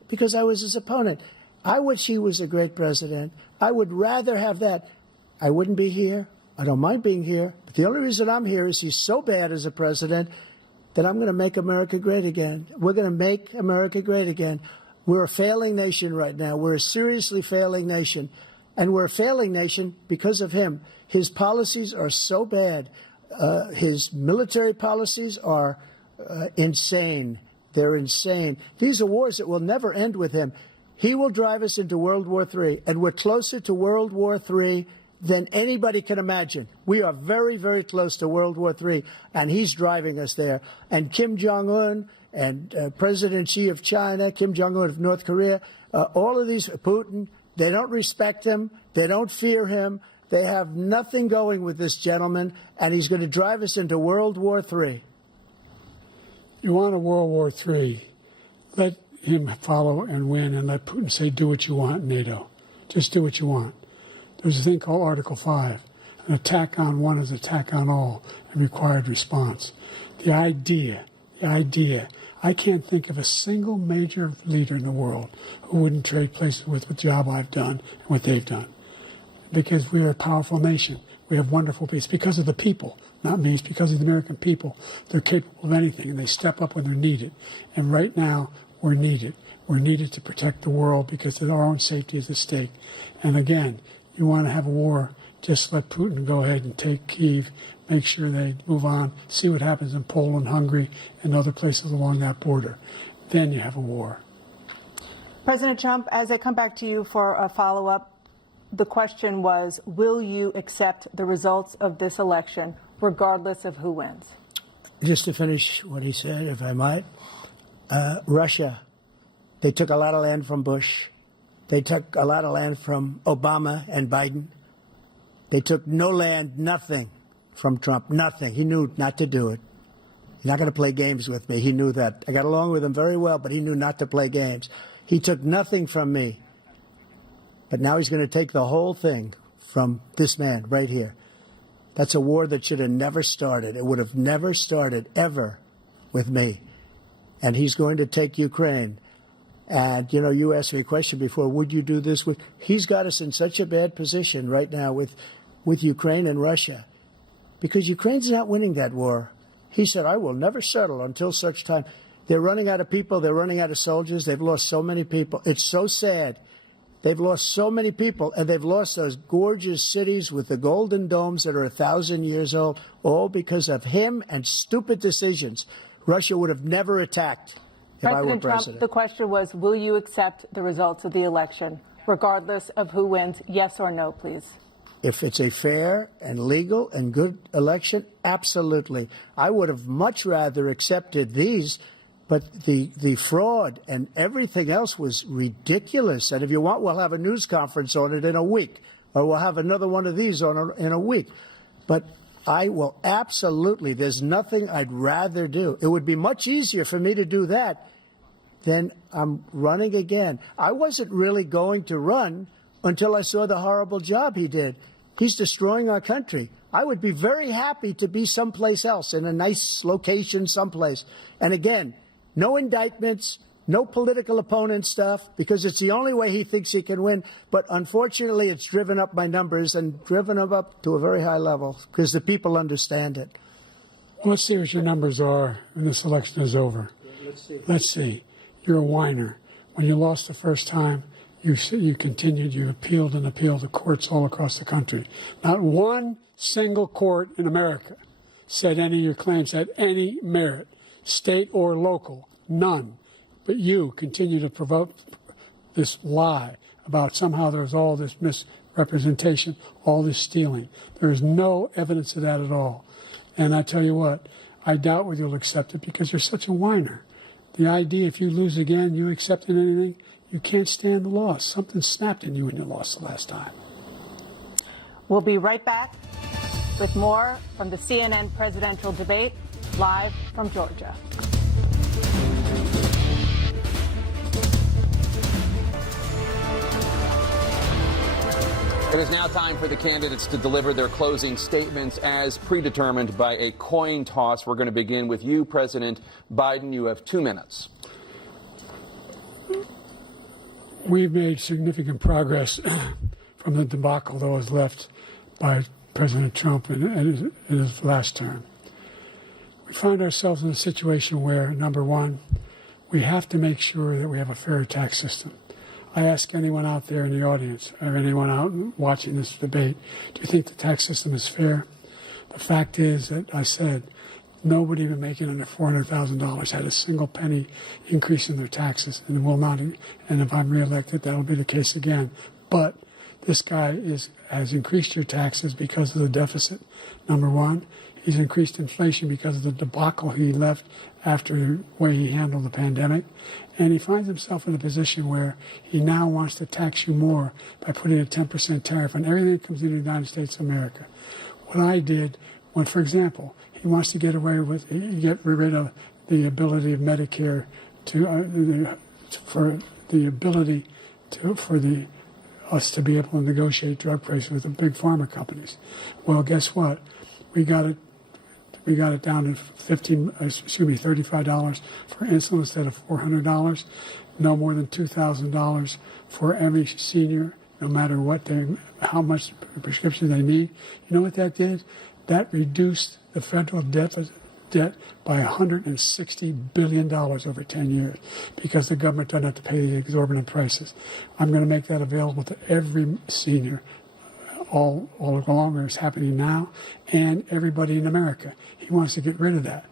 because I was his opponent. I wish he was a great president. I would rather have that. I wouldn't be here. I don't mind being here. But the only reason I'm here is he's so bad as a president that I'm going to make America great again. We're going to make America great again. We're a failing nation right now. We're a seriously failing nation. And we're a failing nation because of him. His policies are so bad. His military policies are insane. They're insane. These are wars that will never end with him. He will drive us into World War III, and we're closer to World War III than anybody can imagine. We are very, very close to World War III, and he's driving us there. And Kim Jong-un and President Xi of China, Kim Jong-un of North Korea, all of these, Putin, they don't respect him. They don't fear him. They have nothing going with this gentleman, and he's going to drive us into World War III. You want a World War III, let him follow and win, and let Putin say, do what you want, NATO. Just do what you want. There's a thing called Article 5. An attack on one is an attack on all, and required response. The idea, I can't think of a single major leader in the world who wouldn't trade places with the job I've done and what they've done. Because we're a powerful nation. We have wonderful people. It's because of the people, not me. It's because of the American people. They're capable of anything, and they step up when they're needed. And right now, we're needed. We're needed to protect the world because our own safety is at stake. And again, you want to have a war, just let Putin go ahead and take Kyiv, make sure they move on, see what happens in Poland, Hungary, and other places along that border. Then you have a war. President Trump, as I come back to you for a follow-up, the question was, will you accept the results of this election, regardless of who wins? Just to finish what he said, if I might, Russia, they took a lot of land from Bush. They took a lot of land from Obama and Biden. They took no land, nothing from Trump, nothing. He knew not to do it. He's not going to play games with me. He knew that. I got along with him very well, but he knew not to play games. He took nothing from me. But now he's going to take the whole thing from this man right here. That's a war that should have never started. It would have never started, ever, with me. And he's going to take Ukraine. And, you know, you asked me a question before, would you do this? He's got us in such a bad position right now with Ukraine and Russia, because Ukraine's not winning that war. He said, I will never settle until such time. They're running out of people. They're running out of soldiers. They've lost so many people. It's so sad. They've lost so many people, and they've lost those gorgeous cities with the golden domes that are 1,000 years old, all because of him and stupid decisions. Russia would have never attacked if I were President president. Trump, the question was, will you accept the results of the election, regardless of who wins? Yes or no, please. If it's a fair and legal and good election, absolutely. I would have much rather accepted these, but the fraud and everything else was ridiculous. And if you want, we'll have a news conference on it in a week, or we'll have another one of these in a week. But I will absolutely, there's nothing I'd rather do. It would be much easier for me to do that than I'm running again. I wasn't really going to run until I saw the horrible job he did. He's destroying our country. I would be very happy to be someplace else, in a nice location someplace. And again, no indictments, no political opponent stuff, because it's the only way he thinks he can win. But unfortunately, it's driven up my numbers and driven them up to a very high level because the people understand it. Well, let's see what your numbers are when this election is over. Let's see. You're a whiner. When you lost the first time, you continued, you appealed and appealed to courts all across the country. Not one single court in America said any of your claims had any merit, state or local, none. But you continue to provoke this lie about somehow there's all this misrepresentation, all this stealing. There is no evidence of that at all. And I tell you what, I doubt whether you'll accept it because you're such a whiner. The idea if you lose again, you accepting anything, you can't stand the loss. Something snapped in you when you lost the last time. We'll be right back with more from the CNN presidential debate, live from Georgia. It is now time for the candidates to deliver their closing statements as predetermined by a coin toss. We're going to begin with you, President Biden. You have 2 minutes. We've made significant progress from the debacle that was left by President Trump in his last term. We find ourselves in a situation where, number one, we have to make sure that we have a fair tax system. I ask anyone out there in the audience, or anyone out watching this debate, do you think the tax system is fair? The fact is that I said nobody even making under $400,000 had a single penny increase in their taxes, and will not. And if I'm reelected, that'll be the case again. But this guy has increased your taxes because of the deficit. Number one, he's increased inflation because of the debacle he left after the way he handled the pandemic. And he finds himself in a position where he now wants to tax you more by putting a 10% tariff on everything that comes into the United States of America. What I did, when, for example, he wants to get rid of the ability of Medicare us to be able to negotiate drug prices with the big pharma companies. Well, guess what? We got it down to $35 for insulin instead of $400. No more than $2,000 for every senior, no matter how much prescription they need. You know what that did? That reduced the federal debt by $160 billion over 10 years because the government doesn't have to pay the exorbitant prices. I'm going to make that available to every senior all along, it's happening now, and everybody in America. He wants to get rid of that.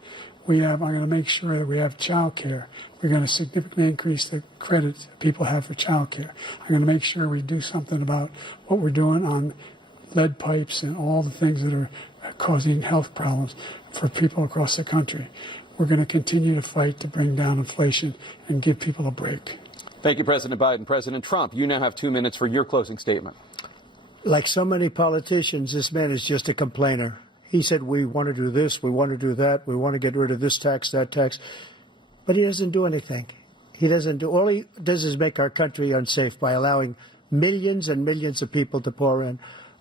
I'm going to make sure that we have child care. We're going to significantly increase the credit people have for child care. I'm going to make sure we do something about what we're doing on lead pipes and all the things that are causing health problems for people across the country. We're going to continue to fight to bring down inflation and give people a break. Thank you, President Biden. President Trump, you now have 2 minutes for your closing statement. Like so many politicians, this man is just a complainer. He said, we want to do this, we want to do that, we want to get rid of this tax, that tax. But he doesn't do anything. All he does is make our country unsafe by allowing millions and millions of people to pour in.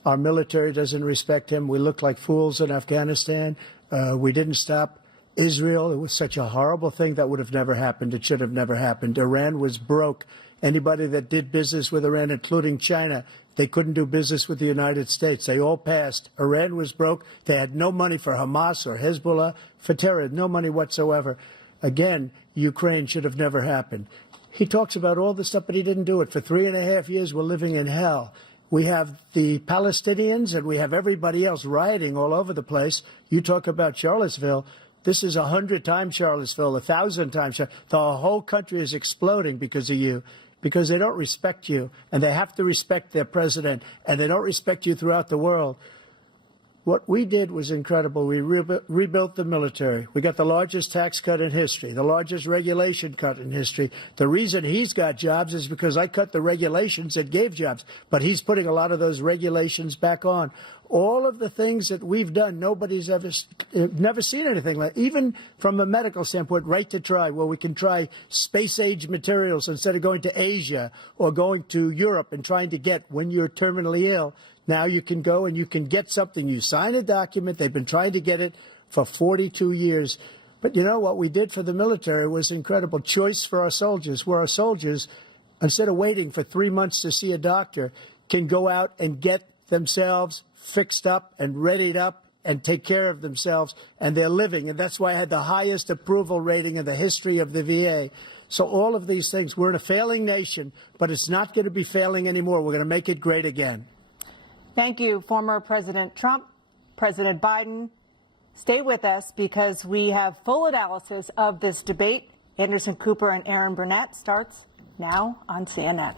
Our military doesn't respect him. We look like fools in Afghanistan. We didn't stop Israel. It was such a horrible thing that would have never happened. It should have never happened. Iran was broke. Anybody that did business with Iran, including China, they couldn't do business with the United States. They all passed. Iran was broke. They had no money for Hamas or Hezbollah, for terror, no money whatsoever. Again, Ukraine should have never happened. He talks about all this stuff, but he didn't do it. For 3.5 years, we're living in hell. We have the Palestinians and we have everybody else rioting all over the place. You talk about Charlottesville. This is 100 times Charlottesville, 1,000 times. The whole country is exploding because of you, because they don't respect you, and they have to respect their president, and they don't respect you throughout the world. What we did was incredible. We rebuilt the military. We got the largest tax cut in history, the largest regulation cut in history. The reason he's got jobs is because I cut the regulations that gave jobs, but he's putting a lot of those regulations back on. All of the things that we've done, nobody's never seen anything like. Even from a medical standpoint, right to try, where we can try space-age materials instead of going to Asia or going to Europe and trying to get when you're terminally ill. Now you can go and you can get something. You sign a document. They've been trying to get it for 42 years. But you know what we did for the military was incredible. Choice for our soldiers, where our soldiers, instead of waiting for 3 months to see a doctor, can go out and get themselves fixed up and readied up and take care of themselves, and they're living. And that's why I had the highest approval rating in the history of the VA. So all of these things, we're in a failing nation, but it's not going to be failing anymore. We're going to make it great again. Thank you, former President Trump, President Biden. Stay with us because we have full analysis of this debate. Anderson Cooper and Aaron Burnett starts now on CNN.